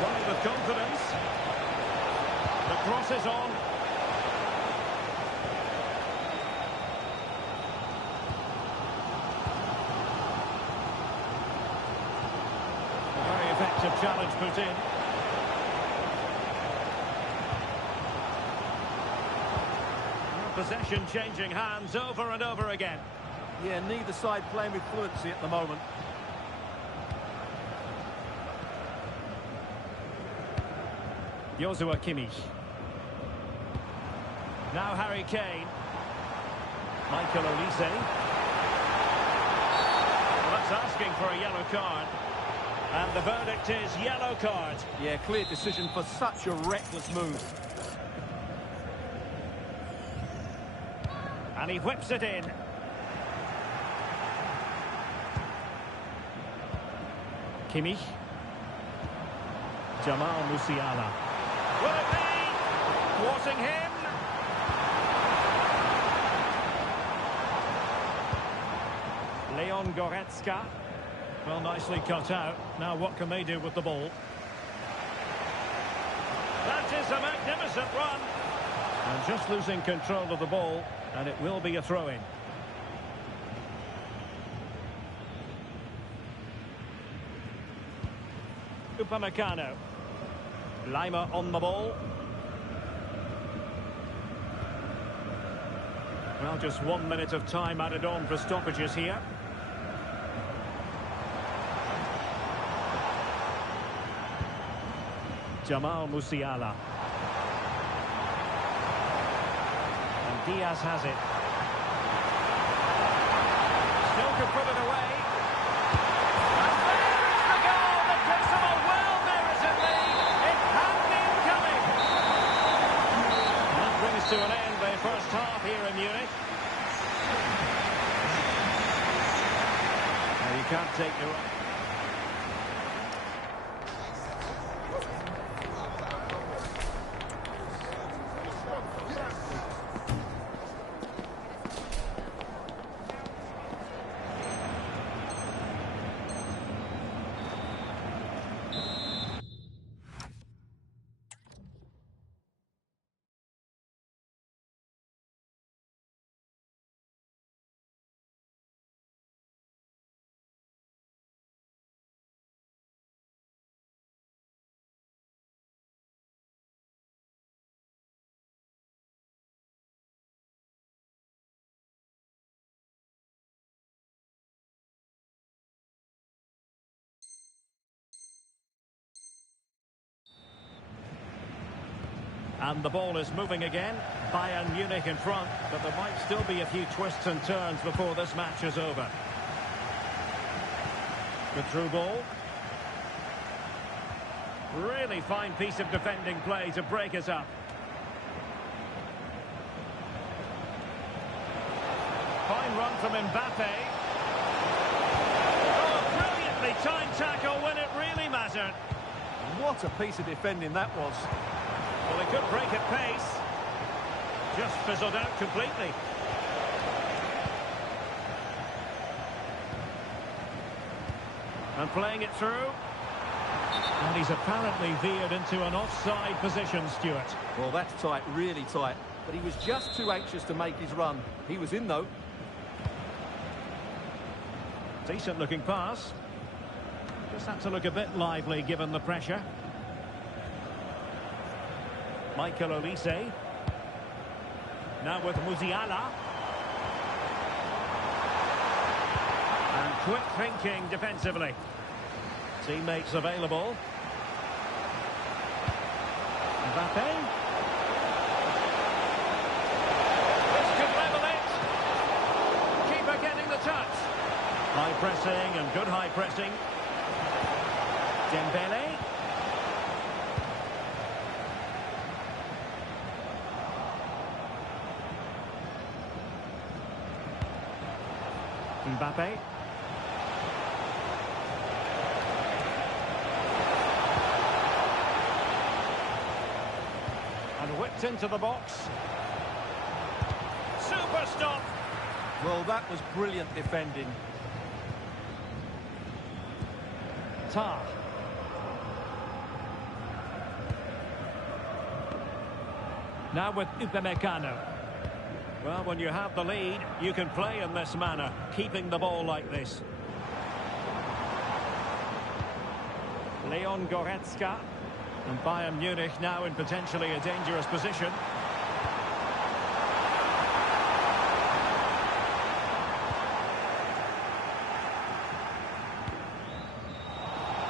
Running with confidence. The cross is on. A very effective challenge put in. Possession changing hands over and over again. Yeah, neither side playing with fluency at the moment. Joshua Kimmich. Now Harry Kane. Michael Olise. Well, that's asking for a yellow card. And the verdict is yellow card. Yeah, clear decision for such a reckless move. And he whips it in. Kimmich. Jamal Musiala. Will it be? Thwarting him. Leon Goretzka. Well, nicely cut out. Now what can they do with the ball? That is a magnificent run. And just losing control of the ball, and it will be a throw-in. Upamecano. Lima on the ball. Well, just 1 minute of time added on for stoppages here. Jamal Musiala. And Diaz has it. Still could put it away. And there is the goal that gives them a well-merited lead. It had been coming. And that brings to an end the first half here in Munich. Now you can't take your... And the ball is moving again. Bayern Munich in front, but there might still be a few twists and turns before this match is over. Good through ball. Really fine piece of defending play to break us up. Fine run from Mbappe. Oh, brilliantly timed tackle when it really mattered. What a piece of defending that was. Well, they could break at pace. Just fizzled out completely. And playing it through. And he's apparently veered into an offside position, Stuart. Well, that's tight, really tight. But he was just too anxious to make his run. He was in, though. Decent looking pass. Just had to look a bit lively given the pressure. Michael Olise. Now with Musiala. And quick thinking defensively. Teammates available. Mbappe. This could level it. Keeper getting the touch. High pressing and good high pressing. Dembele. Mbappe. And whipped into the box. Super stop. Well, that was brilliant defending. Tar. Now with Upamecano. Well, when you have the lead, you can play in this manner, keeping the ball like this. Leon Goretzka. And Bayern Munich now in potentially a dangerous position.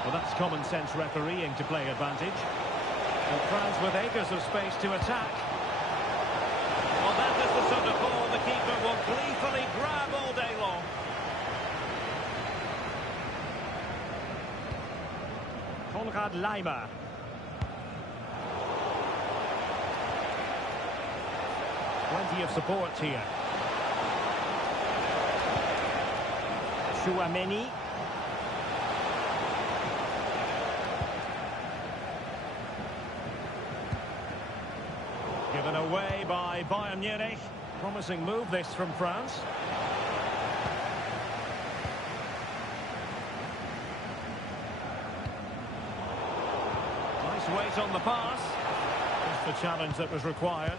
Well, that's common sense refereeing to play advantage. And France with acres of space to attack. Well, that is the sort of ball the keeper will gleefully grab all day long. Konrad Laimer. Plenty of support here. Chouameni. Given away by Bayern Munich. Promising move this from France. Nice weight on the pass. Just the challenge that was required.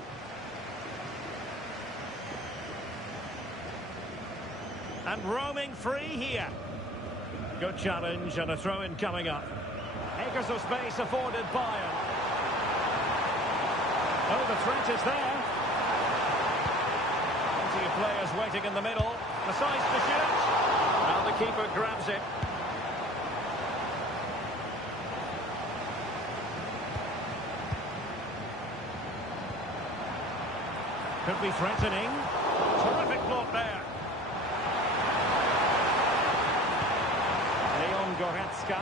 And roaming free here. Good challenge and a throw-in coming up. Acres of space afforded Bayern. Oh, the threat is there. Plenty of players waiting in the middle. The size to shoot. Now the keeper grabs it. Could be threatening. Terrific block there. Leon Goretzka.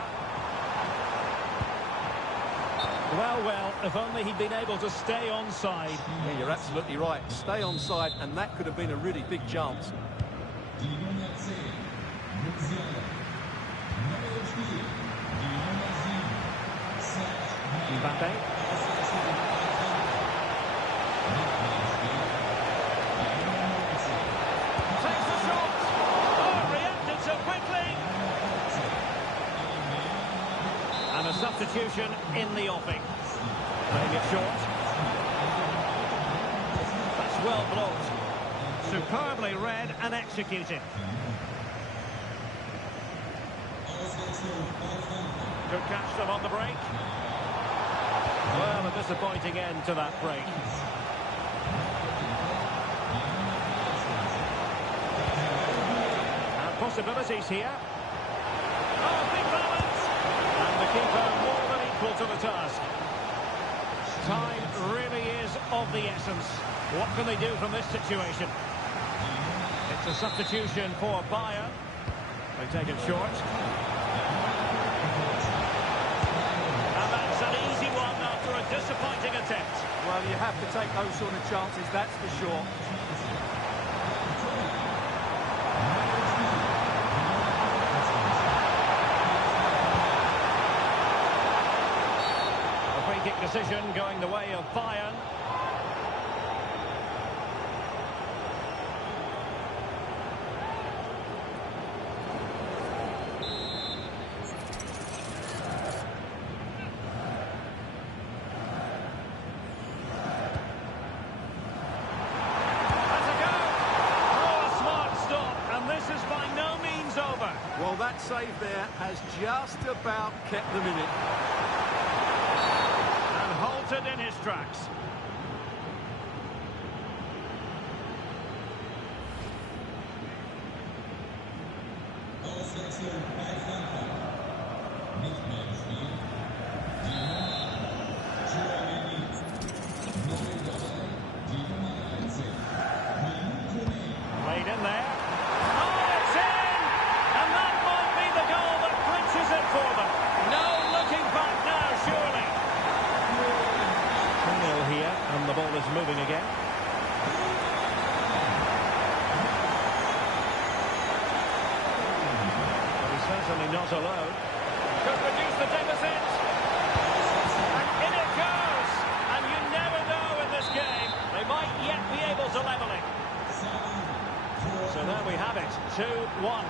Well, if only he'd been able to stay onside. Yeah, you're absolutely right. Stay onside, and that could have been a really big chance. Mbappe. Takes the shot. Oh, reacted so quickly. And a substitution in the offing. Playing it short. That's well blocked. Superbly read and executed. Good catch them on the break. Well, a disappointing end to that break. And possibilities here. Oh, big moment! And the keeper more than equal to the task. Time really is of the essence. What can they do from this situation? It's a substitution for Bayern. They take it short. And that's an easy one after a disappointing attempt. Well, you have to take those sort of chances, that's for sure. A free kick decision going the way of Bayern. That's a go! Oh, a smart stop, and this is by no means over. that save there has just about kept them in it. And halted in his tracks. Played in there. Oh, it's in! And that might be the goal that clinches it for them. No looking back now, surely. 2-0 here, and the ball is moving again. But he's certainly not alone. Could reduce the deficit. And in it goes! And you never know in this game. They might yet be able to level it. So there we have it, 2-1.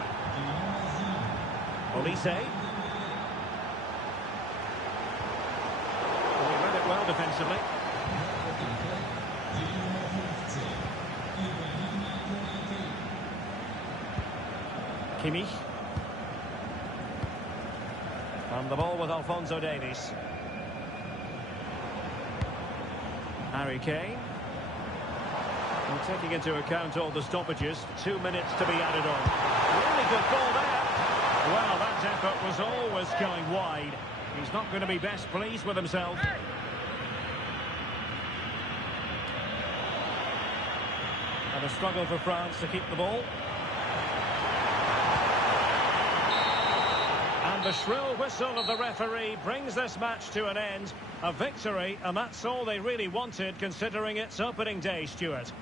Olise. Well, he read it well defensively. Kimmich. And the ball with Alphonso Davies. Harry Kane. Well, taking into account all the stoppages, 2 minutes to be added on. Really good ball there. Well, that effort was always going wide. He's not going to be best pleased with himself. And a struggle for France to keep the ball. And the shrill whistle of the referee brings this match to an end. A victory, and that's all they really wanted, considering it's opening day, Stuart.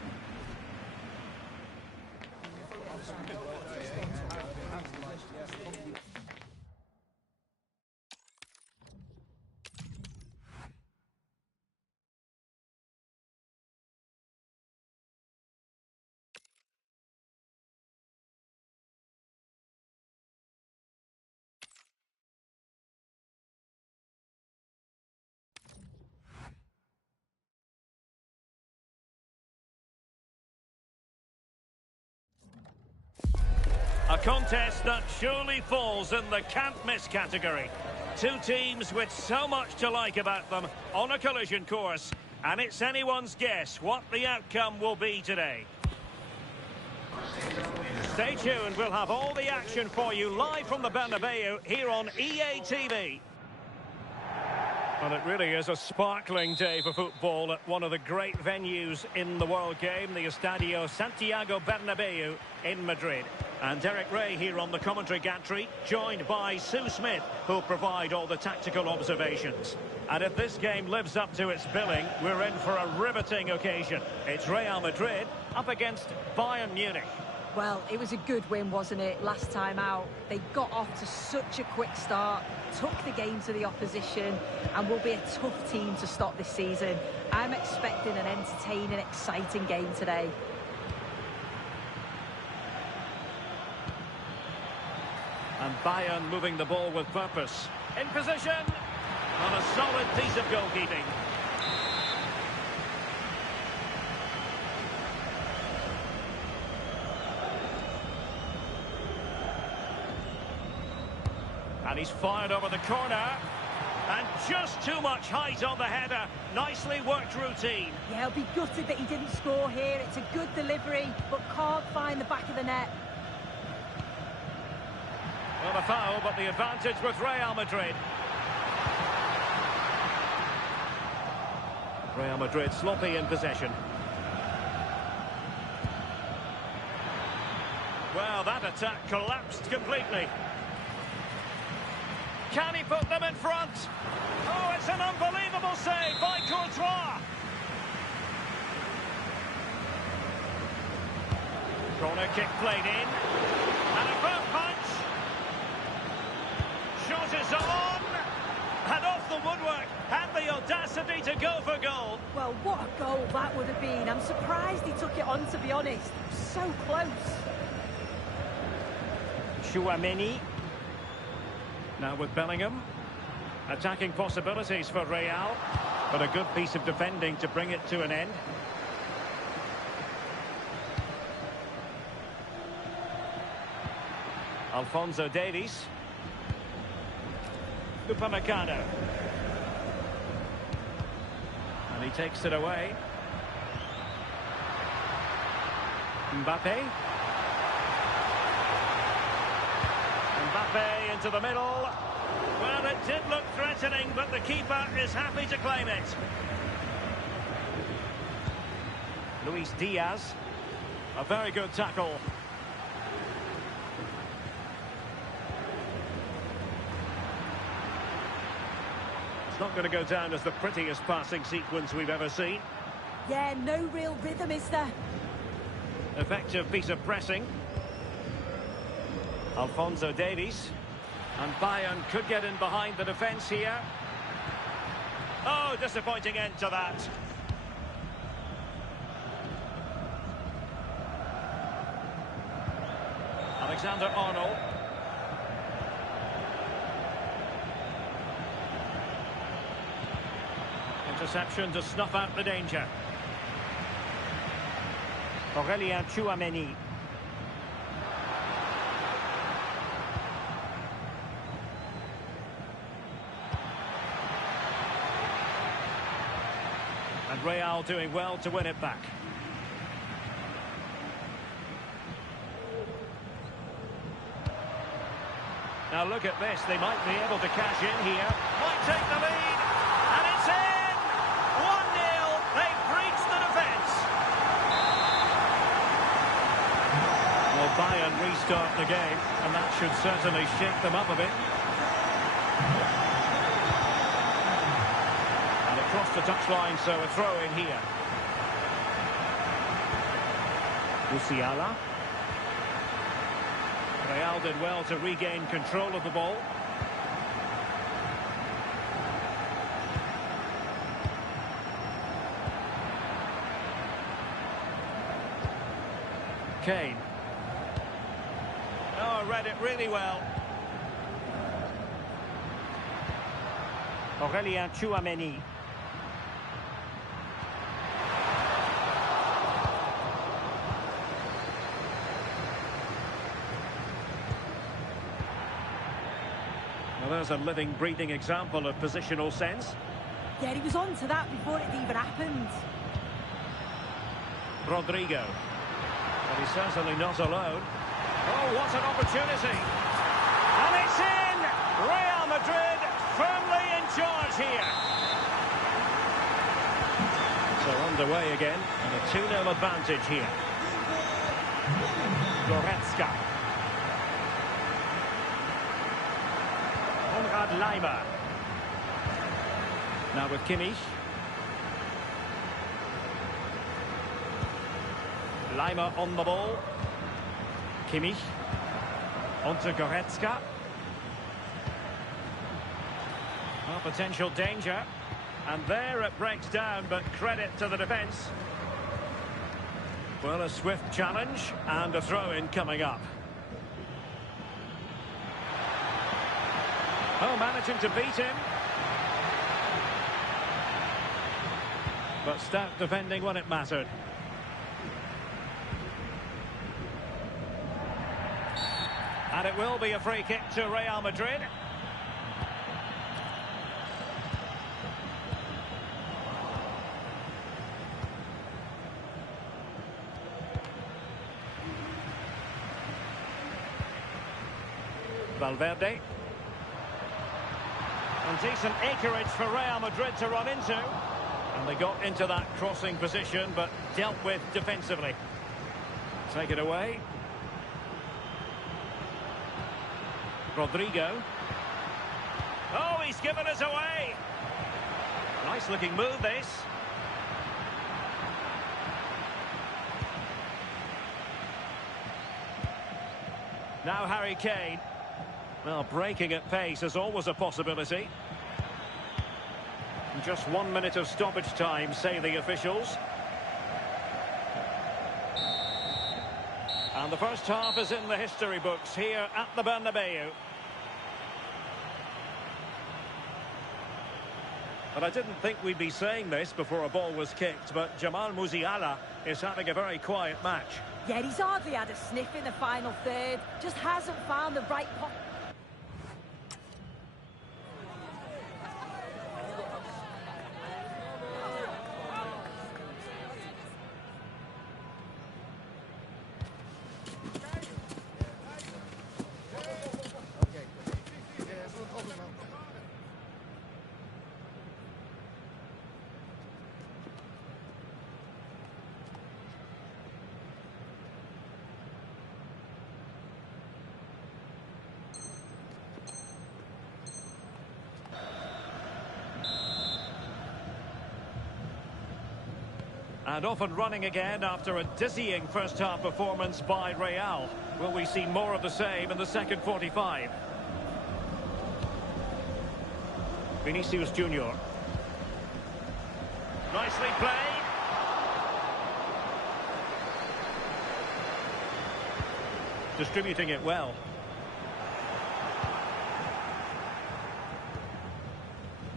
A contest that surely falls in the can't-miss category. Two teams with so much to like about them on a collision course. And it's anyone's guess what the outcome will be today. Stay tuned, we'll have all the action for you live from the Bernabeu here on EA TV. Well, it really is a sparkling day for football at one of the great venues in the world game, the Estadio Santiago Bernabeu in Madrid. And Derek Ray here on the commentary gantry, joined by Sue Smith, who'll provide all the tactical observations. And if this game lives up to its billing, we're in for a riveting occasion. It's Real Madrid up against Bayern Munich. Well, it was a good win, wasn't it, last time out? They got off to such a quick start, took the game to the opposition, and will be a tough team to stop this season. I'm expecting an entertaining, exciting game today. And Bayern moving the ball with purpose. In position. On a solid piece of goalkeeping. And he's fired over the corner. And just too much height on the header. Nicely worked routine. Yeah, he'll be gutted that he didn't score here. It's a good delivery, but can't find the back of the net. Well, a foul, but the advantage with Real Madrid. Real Madrid sloppy in possession. Well, that attack collapsed completely. Can he put them in front? Oh, it's an unbelievable save by Courtois. Corner kick played in. And a front punch. Shot is on. And off the woodwork. Had the audacity to go for goal. Well, what a goal that would have been. I'm surprised he took it on, to be honest. So close. Chouameni. Now with Bellingham. Attacking possibilities for Real. But a good piece of defending to bring it to an end. Alphonso Davies. Upamecano. And he takes it away. Mbappe. Mbappe into the middle. Well, it did look threatening, but the keeper is happy to claim it. Luis Diaz. A very good tackle. It's not going to go down as the prettiest passing sequence we've ever seen. Yeah, no real rhythm, is there? Effective piece of pressing. Alphonso Davies. And Bayern could get in behind the defence here. Oh, disappointing end to that. Alexander-Arnold. Interception to snuff out the danger. Aurélien Tchouameni. And Real doing well to win it back. Now look at this, they might be able to cash in here. Might take the lead, and it's in! 1-0, they've breached the defence. Well, Bayern restart the game, and that should certainly shake them up a bit. And across the touchline, so a throw in here. Musiala. Real did well to regain control of the ball. Kane. Oh, read it really well. Aurélien Tchouameni. Well, there's a living, breathing example of positional sense. Yeah, he was on to that before it even happened. Rodrigo. But he's certainly not alone. Oh, what an opportunity. And it's in! Real Madrid firmly in charge here. So underway again, and a 2-0 advantage here. Goretzka. Konrad Laimer. Now with Kimmich. Laimer on the ball. Kimmich. Onto Goretzka. Well, potential danger. And there it breaks down, but credit to the defence. Well, a swift challenge and a throw-in coming up. Oh, managing to beat him. But stout defending when it mattered. And it will be a free kick to Real Madrid. Valverde. And decent acreage for Real Madrid to run into. And they got into that crossing position, but dealt with defensively. Take it away. Rodrigo. Oh, he's given us away. Nice looking move, this. Now Harry Kane. Well, breaking at pace is always a possibility. Just 1 minute of stoppage time, say the officials. And the first half is in the history books here at the Bernabeu. But I didn't think we'd be saying this before a ball was kicked, but Jamal Musiala is having a very quiet match. Yeah, he's hardly had a sniff in the final third. Just hasn't found the right pot. And off and running again after a dizzying first-half performance by Real. Will we see more of the same in the second 45? Vinicius Junior. Nicely played. Distributing it well.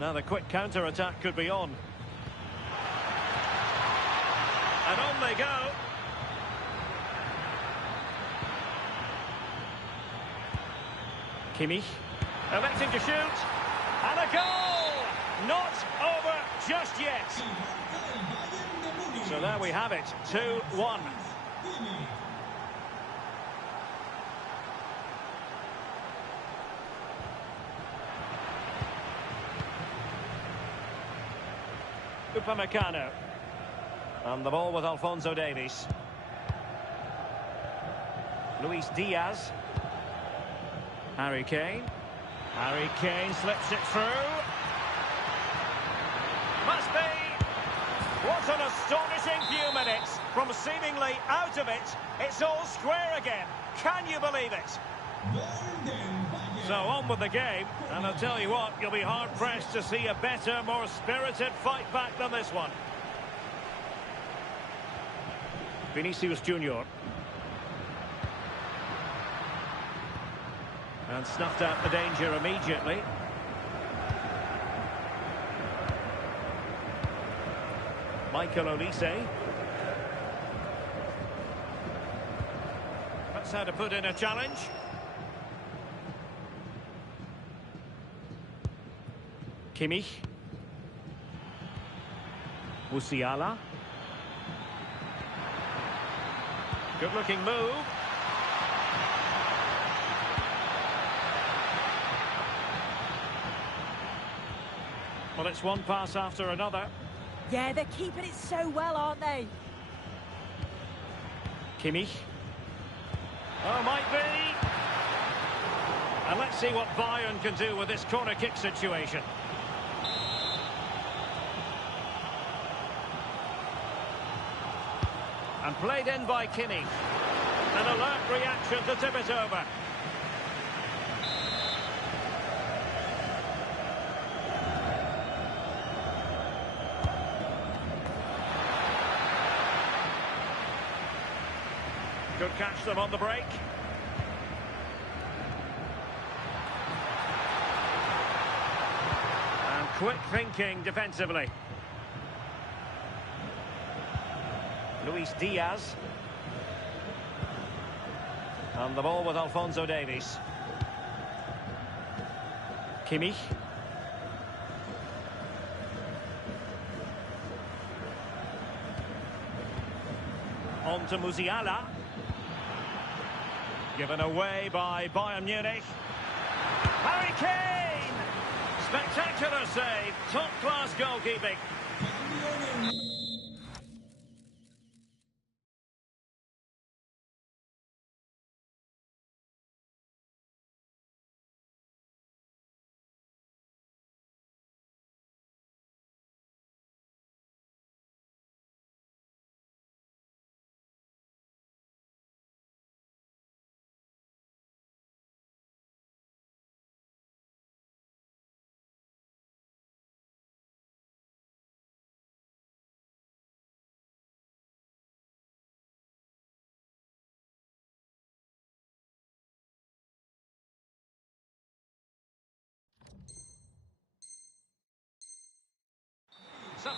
Now the quick counter-attack could be on. And on they go. Kimmich, electing to shoot. And a goal! Not over just yet. So there we have it, 2-1. Upamecano. And the ball with Alphonso Davies. Luis Diaz. Harry Kane. Harry Kane slips it through. Must be. What an astonishing few minutes. From seemingly out of it, it's all square again. Can you believe it? So on with the game. And I'll tell you what, you'll be hard-pressed to see a better, more spirited fight back than this one. Vinicius Junior. And snuffed out the danger immediately. Michael Olise. That's how to put in a challenge. Kimmich. Musiala. Good-looking move. Well, it's one pass after another. Yeah, they're keeping it so well, aren't they? Kimmich. Oh, might be. And let's see what Bayern can do with this corner kick situation. And played in by Kimmich. An alert reaction to tip it over. Could catch them on the break. And quick thinking defensively. Luis Diaz. And the ball with Alphonso Davies. Kimmich. On to Musiala. Given away by Bayern Munich. Harry Kane! Spectacular save, top-class goalkeeping.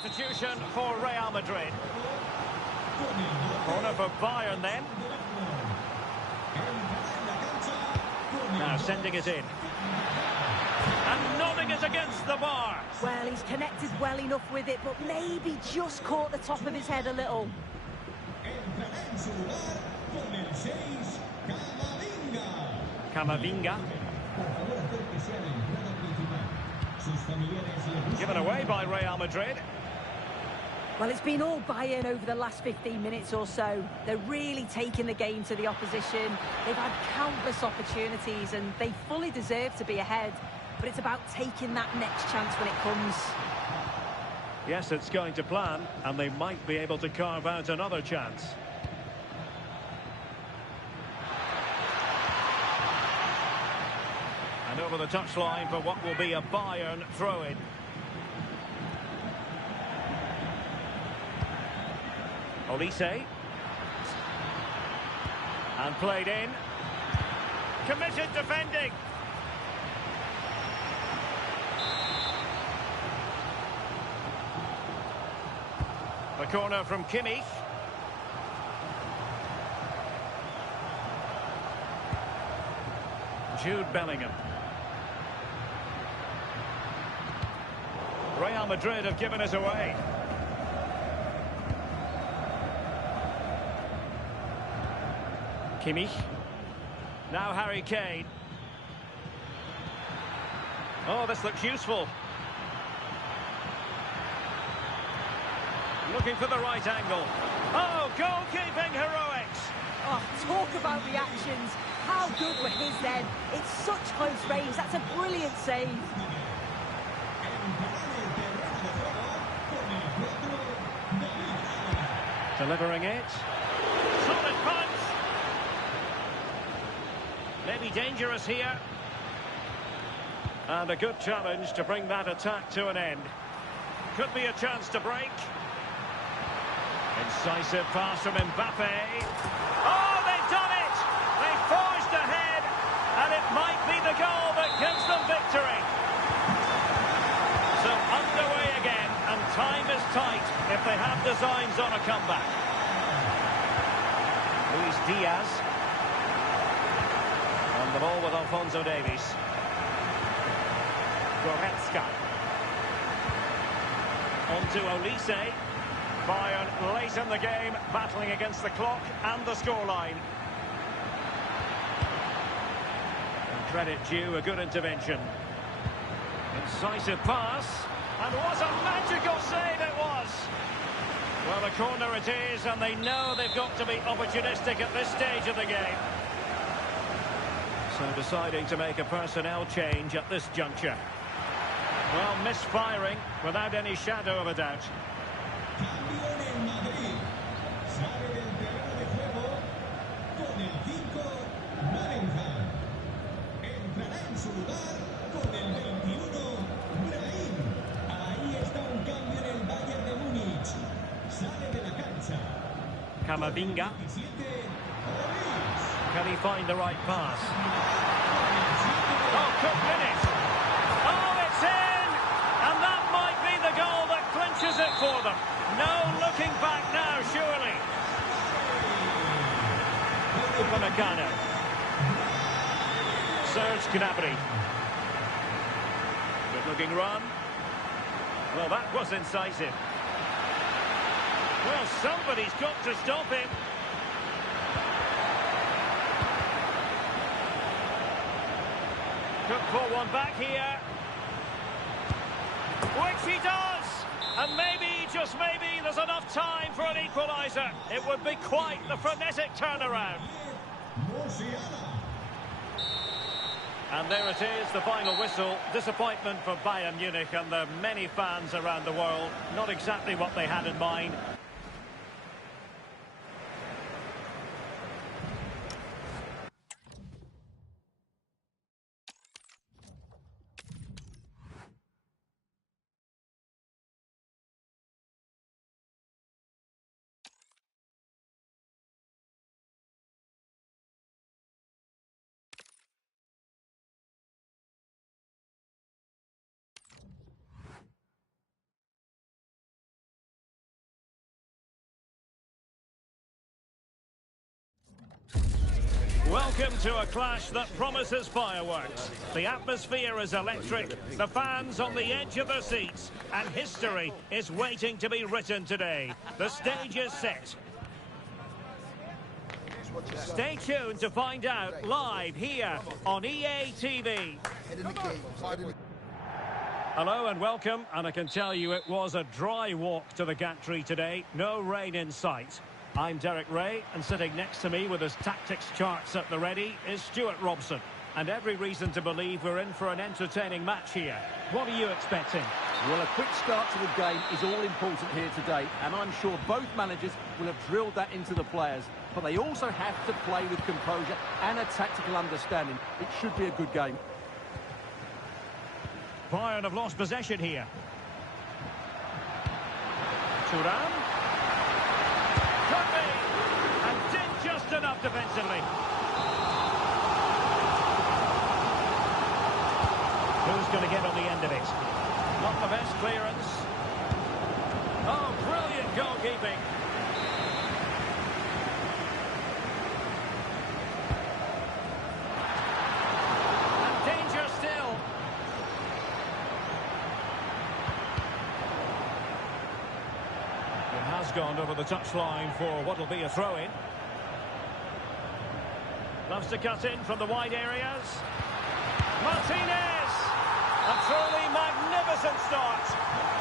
substitution for Real Madrid. Corner for Bayern then. Now sending it in. And nodding it against the bar. Well, he's connected well enough with it, but maybe just caught the top of his head a little. Camavinga. Given away by Real Madrid. Well, it's been all Bayern over the last 15 minutes or so. They're really taking the game to the opposition. They've had countless opportunities and they fully deserve to be ahead. But it's about taking that next chance when it comes. Yes, it's going to plan, and they might be able to carve out another chance. And over the touchline for what will be a Bayern throw-in. Olise. And played in. Committed defending. The corner from Kimmich. Jude Bellingham. Real Madrid have given us away. Kimmich. Now Harry Kane. Oh, this looks useful. Looking for the right angle. Oh, goalkeeping heroics. Oh, talk about reactions. How good were his then? It's such close range. That's a brilliant save. Delivering it. Solid punch. Maybe dangerous here. And a good challenge to bring that attack to an end. Could be a chance to break. Incisive pass from Mbappe. Oh, they've done it! They forged ahead, and it might be the goal that gives them victory. So underway again, and time is tight if they have designs on a comeback. Luis Diaz. On the ball with Alphonso Davies. Goretzka. On to Olise. Bayern late in the game, battling against the clock and the scoreline. And credit due, a good intervention. Incisive pass, and what a magical save it was! Well, the corner it is, and they know they've got to be opportunistic at this stage of the game. So deciding to make a personnel change at this juncture. Well, misfiring, without any shadow of a doubt. Camavinga. Can he find the right pass? Oh, could win it. Oh, it's in! And that might be the goal that clinches it for them. No looking back now, surely. Upamecano. Serge Gnabry. Good looking run. Well, that was incisive. Well, somebody's got to stop him. Could pull one back here. Which he does! And maybe, just maybe, there's enough time for an equaliser. It would be quite the frenetic turnaround. And there it is, the final whistle. Disappointment for Bayern Munich and the many fans around the world. Not exactly what they had in mind. Welcome to a clash that promises fireworks. The atmosphere is electric, the fans on the edge of their seats, and history is waiting to be written today. The stage is set. Stay tuned to find out live here on EA TV. Hello and welcome, and I can tell you it was a dry walk to the gantry today. No rain in sight. I'm Derek Ray, and sitting next to me with his tactics charts at the ready is Stuart Robson. And every reason to believe we're in for an entertaining match here. What are you expecting? Well, a quick start to the game is all important here today, and I'm sure both managers will have drilled that into the players. But they also have to play with composure and a tactical understanding. It should be a good game. Bayern have lost possession here. Thuram. Could be. And did just enough defensively. Who's going to get on the end of it? Not the best clearance. Oh, brilliant goalkeeping. And danger still. It has gone over the touchline for what will be a throw-in. Loves to cut in from the wide areas. Martinez! A truly magnificent start.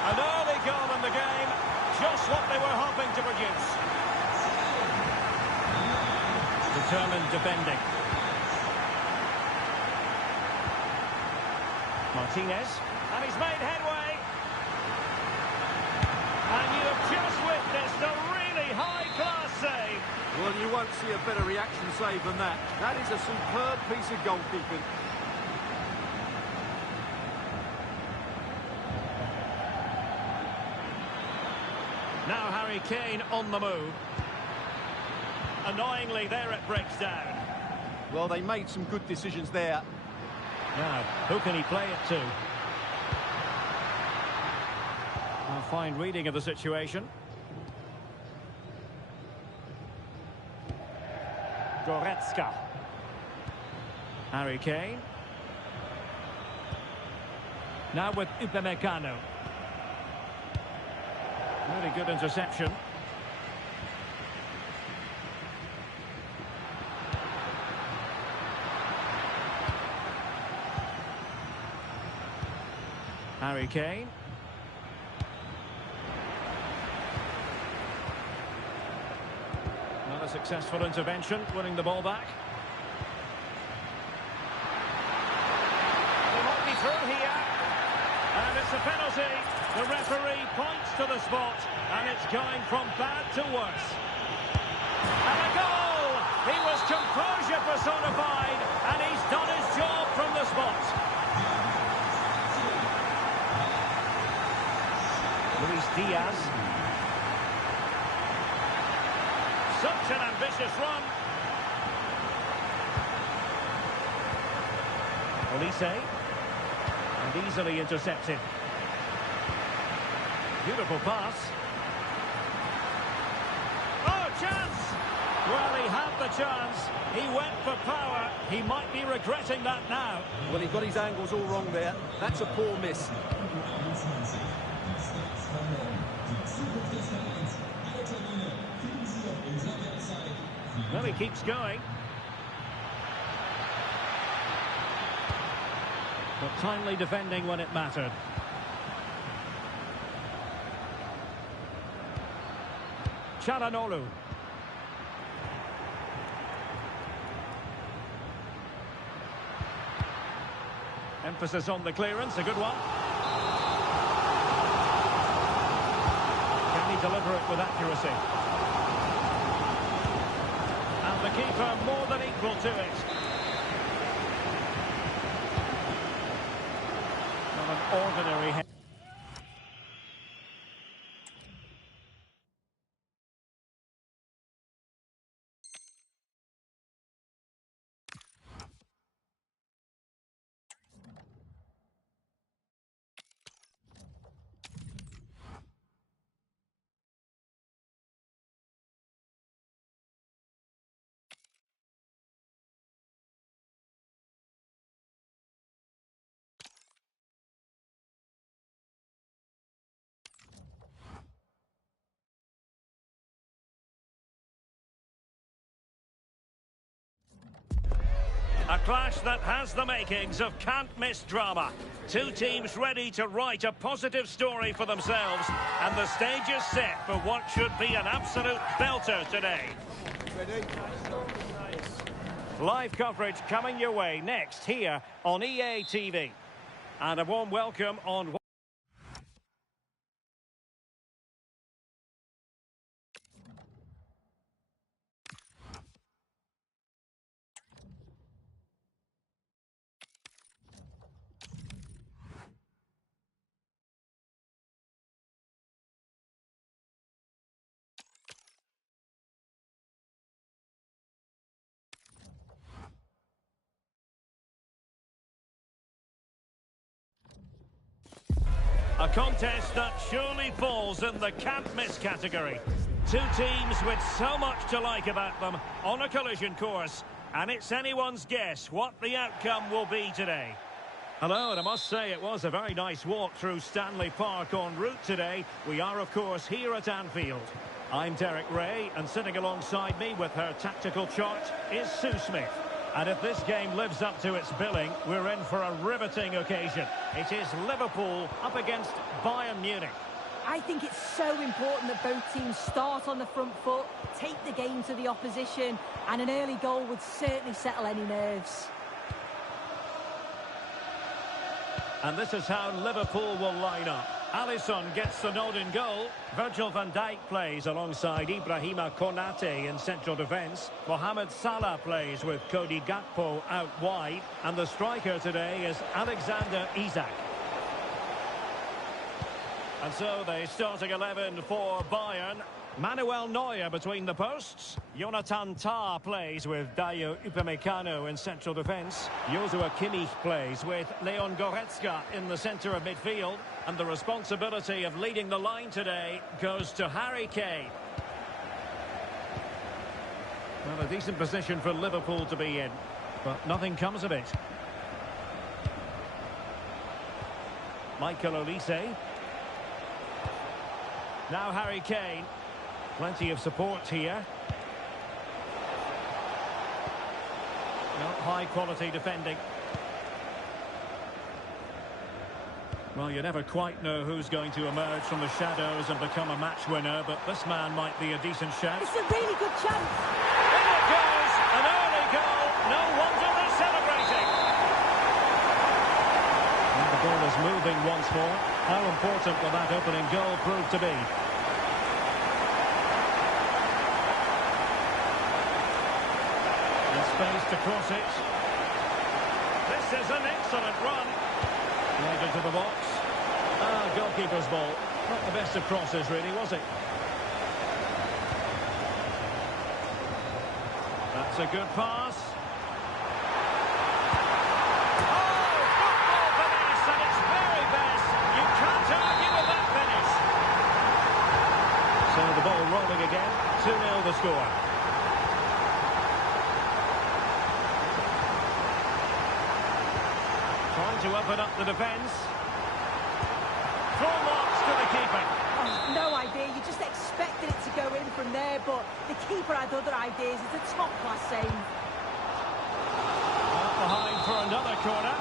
An early goal in the game. Just what they were hoping to produce. Determined defending. Martinez. And he's made headway. And you have just witnessed a really high-class save. Well, you won't see a better reaction save than that. That is a superb piece of goalkeeping. Now Harry Kane on the move. Annoyingly, there it breaks down. Well, they made some good decisions there. Now, who can he play it to? A fine reading of the situation. Goretzka. Harry Kane. Now with Upamecano. Really good interception. Harry Kane. Not a successful intervention, winning the ball back. They might be through here. And it's a penalty. The referee points to the spot, and it's going from bad to worse. And a goal! He was composure personified, and he's done his job from the spot. Luis Diaz. Such an ambitious run. Olise. And easily intercepted. Beautiful pass. Oh, chance! Well, he had the chance. He went for power. He might be regretting that now. Well, he got his angles all wrong there. That's a poor miss. Well, he keeps going. But timely defending when it mattered. Çalhanoğlu. Emphasis on the clearance, a good one. Can he deliver it with accuracy? And the keeper more than equal to it. Not an ordinary clash that has the makings of can't-miss drama. Two teams ready to write a positive story for themselves, and the stage is set for what should be an absolute belter today. Live coverage coming your way next here on EA TV. And a warm welcome on... A contest that surely falls in the can't-miss category. Two teams with so much to like about them on a collision course, and it's anyone's guess what the outcome will be today. Hello, and I must say it was a very nice walk through Stanley Park en route today. We are, of course, here at Anfield. I'm Derek Ray, and sitting alongside me with her tactical chart is Sue Smith. And if this game lives up to its billing, we're in for a riveting occasion. It is Liverpool up against Bayern Munich. I think it's so important that both teams start on the front foot, take the game to the opposition, and an early goal would certainly settle any nerves. And this is how Liverpool will line up. Alisson gets the nod in goal. Virgil van Dijk plays alongside Ibrahima Konate in central defence. Mohamed Salah plays with Cody Gakpo out wide. And the striker today is Alexander Isak. And so the starting 11 for Bayern. Manuel Neuer between the posts. Jonathan Tah plays with Dayo Upamecano in central defence. Joshua Kimmich plays with Leon Goretzka in the centre of midfield. And the responsibility of leading the line today goes to Harry Kane. Well, a decent position for Liverpool to be in, but nothing comes of it. Michael Olise. Now Harry Kane. Plenty of support here. Not high quality defending. Well, you never quite know who's going to emerge from the shadows and become a match winner, but this man might be a decent shout. It's a really good chance. In it goes! An early goal! No wonder they're celebrating! And the ball is moving once more. How important will that opening goal prove to be? Space to cross it. This is an excellent run. Right into the box. Goalkeeper's ball. Not the best of crosses, really, was it? That's a good pass. Oh, football finesse at its very best. You can't argue with that finish. So the ball rolling again. 2-0 the score. Trying to open up the defence. Full marks to the keeper. Oh, no idea. You just expected it to go in from there, but the keeper had other ideas. It's a top-class save. Out behind for another corner.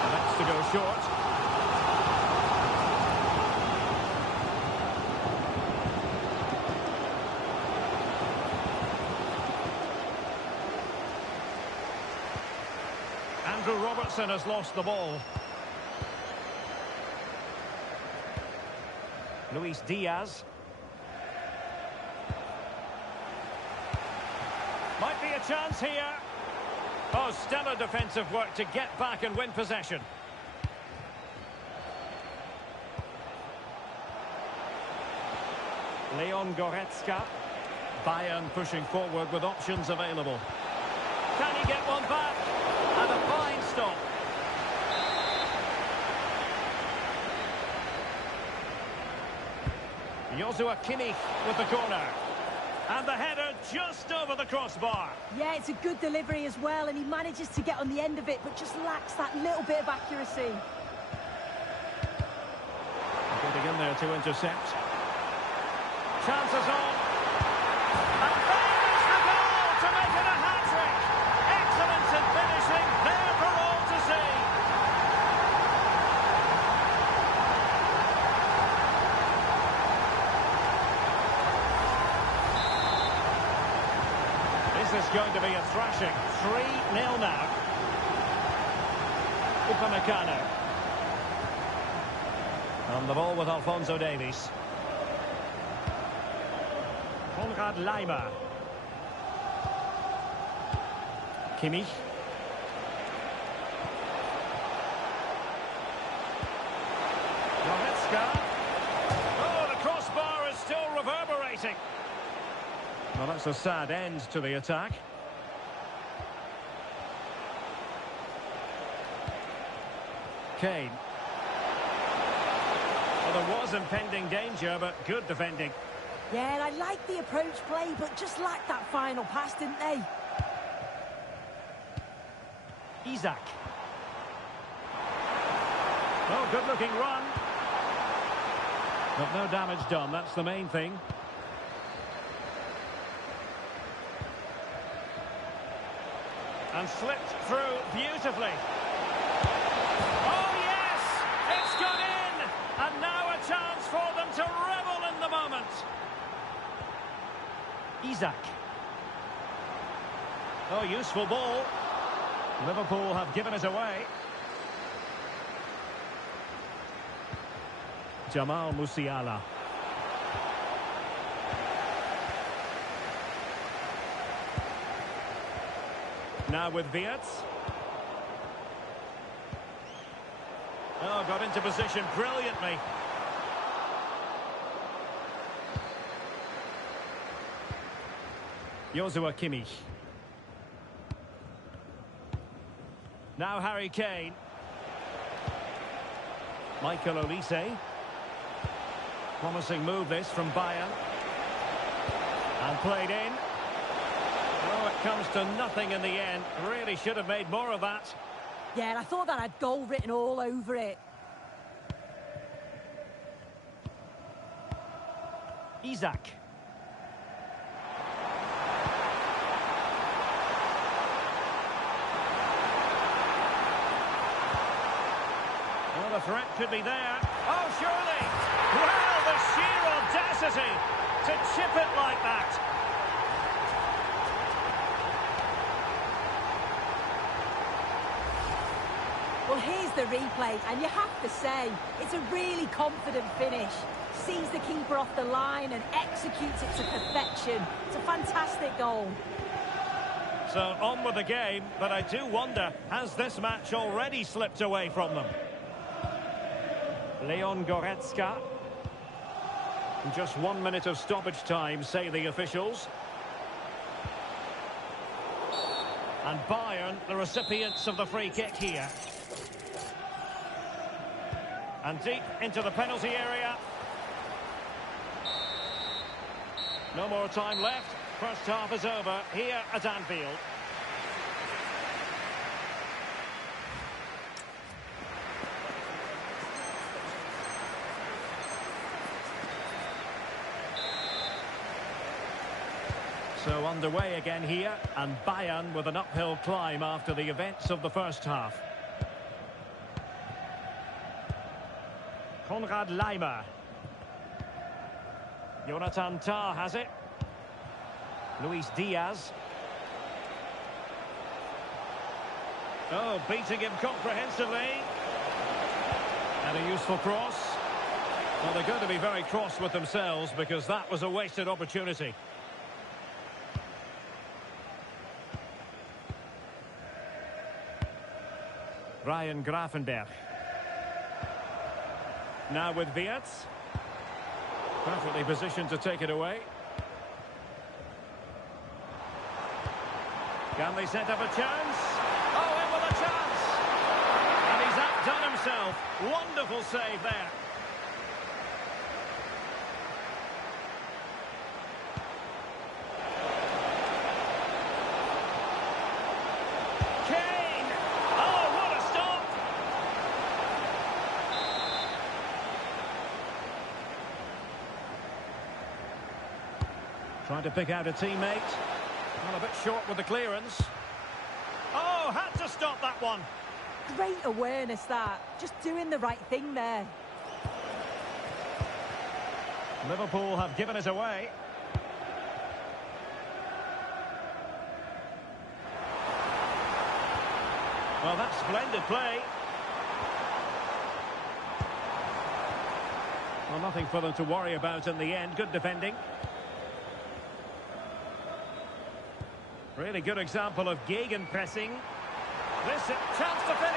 And that's to go short. Andrew Robertson has lost the ball. Luis Diaz. Might be a chance here. Oh, stellar defensive work to get back and win possession. Leon Goretzka. Bayern pushing forward with options available. Can he get one back? And a fine stop. Joshua Kimmich with the corner. And the header just over the crossbar. Yeah, it's a good delivery as well, and he manages to get on the end of it, but just lacks that little bit of accuracy. Getting in there to intercept. Chances on. And there's the goal to make it a hat-trick. Excellent is going to be a thrashing. 3-0 now. Upamecano. On the ball with Alphonso Davies. Konrad Laimer. Kimmich. Goretzka. Oh, the crossbar is still reverberating. Well, that's a sad end to the attack. Kane. Well, there was impending danger, but good defending. Yeah, and I like the approach play, but just lacked that final pass, didn't they? Isak. Oh, good-looking run. But no damage done, that's the main thing. And slipped through beautifully. Oh, yes! It's gone in! And now a chance for them to revel in the moment. Isak. Oh, useful ball. Liverpool have given it away. Jamal Musiala. Now with Wirtz. Oh, got into position brilliantly. Joshua Kimmich. Now Harry Kane. Michael Olise. Promising move this from Bayern. And played in. Oh, it comes to nothing in the end. Really should have made more of that. Yeah, and I thought that had goal written all over it. Isak. Well, the threat could be there. Oh, surely! Well, the sheer audacity to chip it like that. Well, here's the replay, and you have to say, it's a really confident finish. Sees the keeper off the line and executes it to perfection. It's a fantastic goal. So, on with the game, but I do wonder, has this match already slipped away from them? Leon Goretzka. Just 1 minute of stoppage time, say the officials. And Bayern, the recipients of the free kick here. And deep into the penalty area. No more time left. First half is over here at Anfield. So underway again here, and Bayern with an uphill climb after the events of the first half. Konrad Laimer. Jonathan Tah has it. Luis Diaz. Oh, beating him comprehensively. And a useful cross. Well, they're going to be very cross with themselves because that was a wasted opportunity. Ryan Gravenberch. Now with Wirtz. Perfectly positioned to take it away. Can they set up a chance? Oh, in with a chance! And he's outdone himself. Wonderful save there. Kane! Oh, what a stop! Trying to pick out a teammate. Well, a bit short with the clearance. Oh, had to stop that one. Great awareness, that. Just doing the right thing there. Liverpool have given it away. Well, that's splendid play. Well, nothing for them to worry about in the end. Good defending. Really good example of gegenpressing. This chance to finish.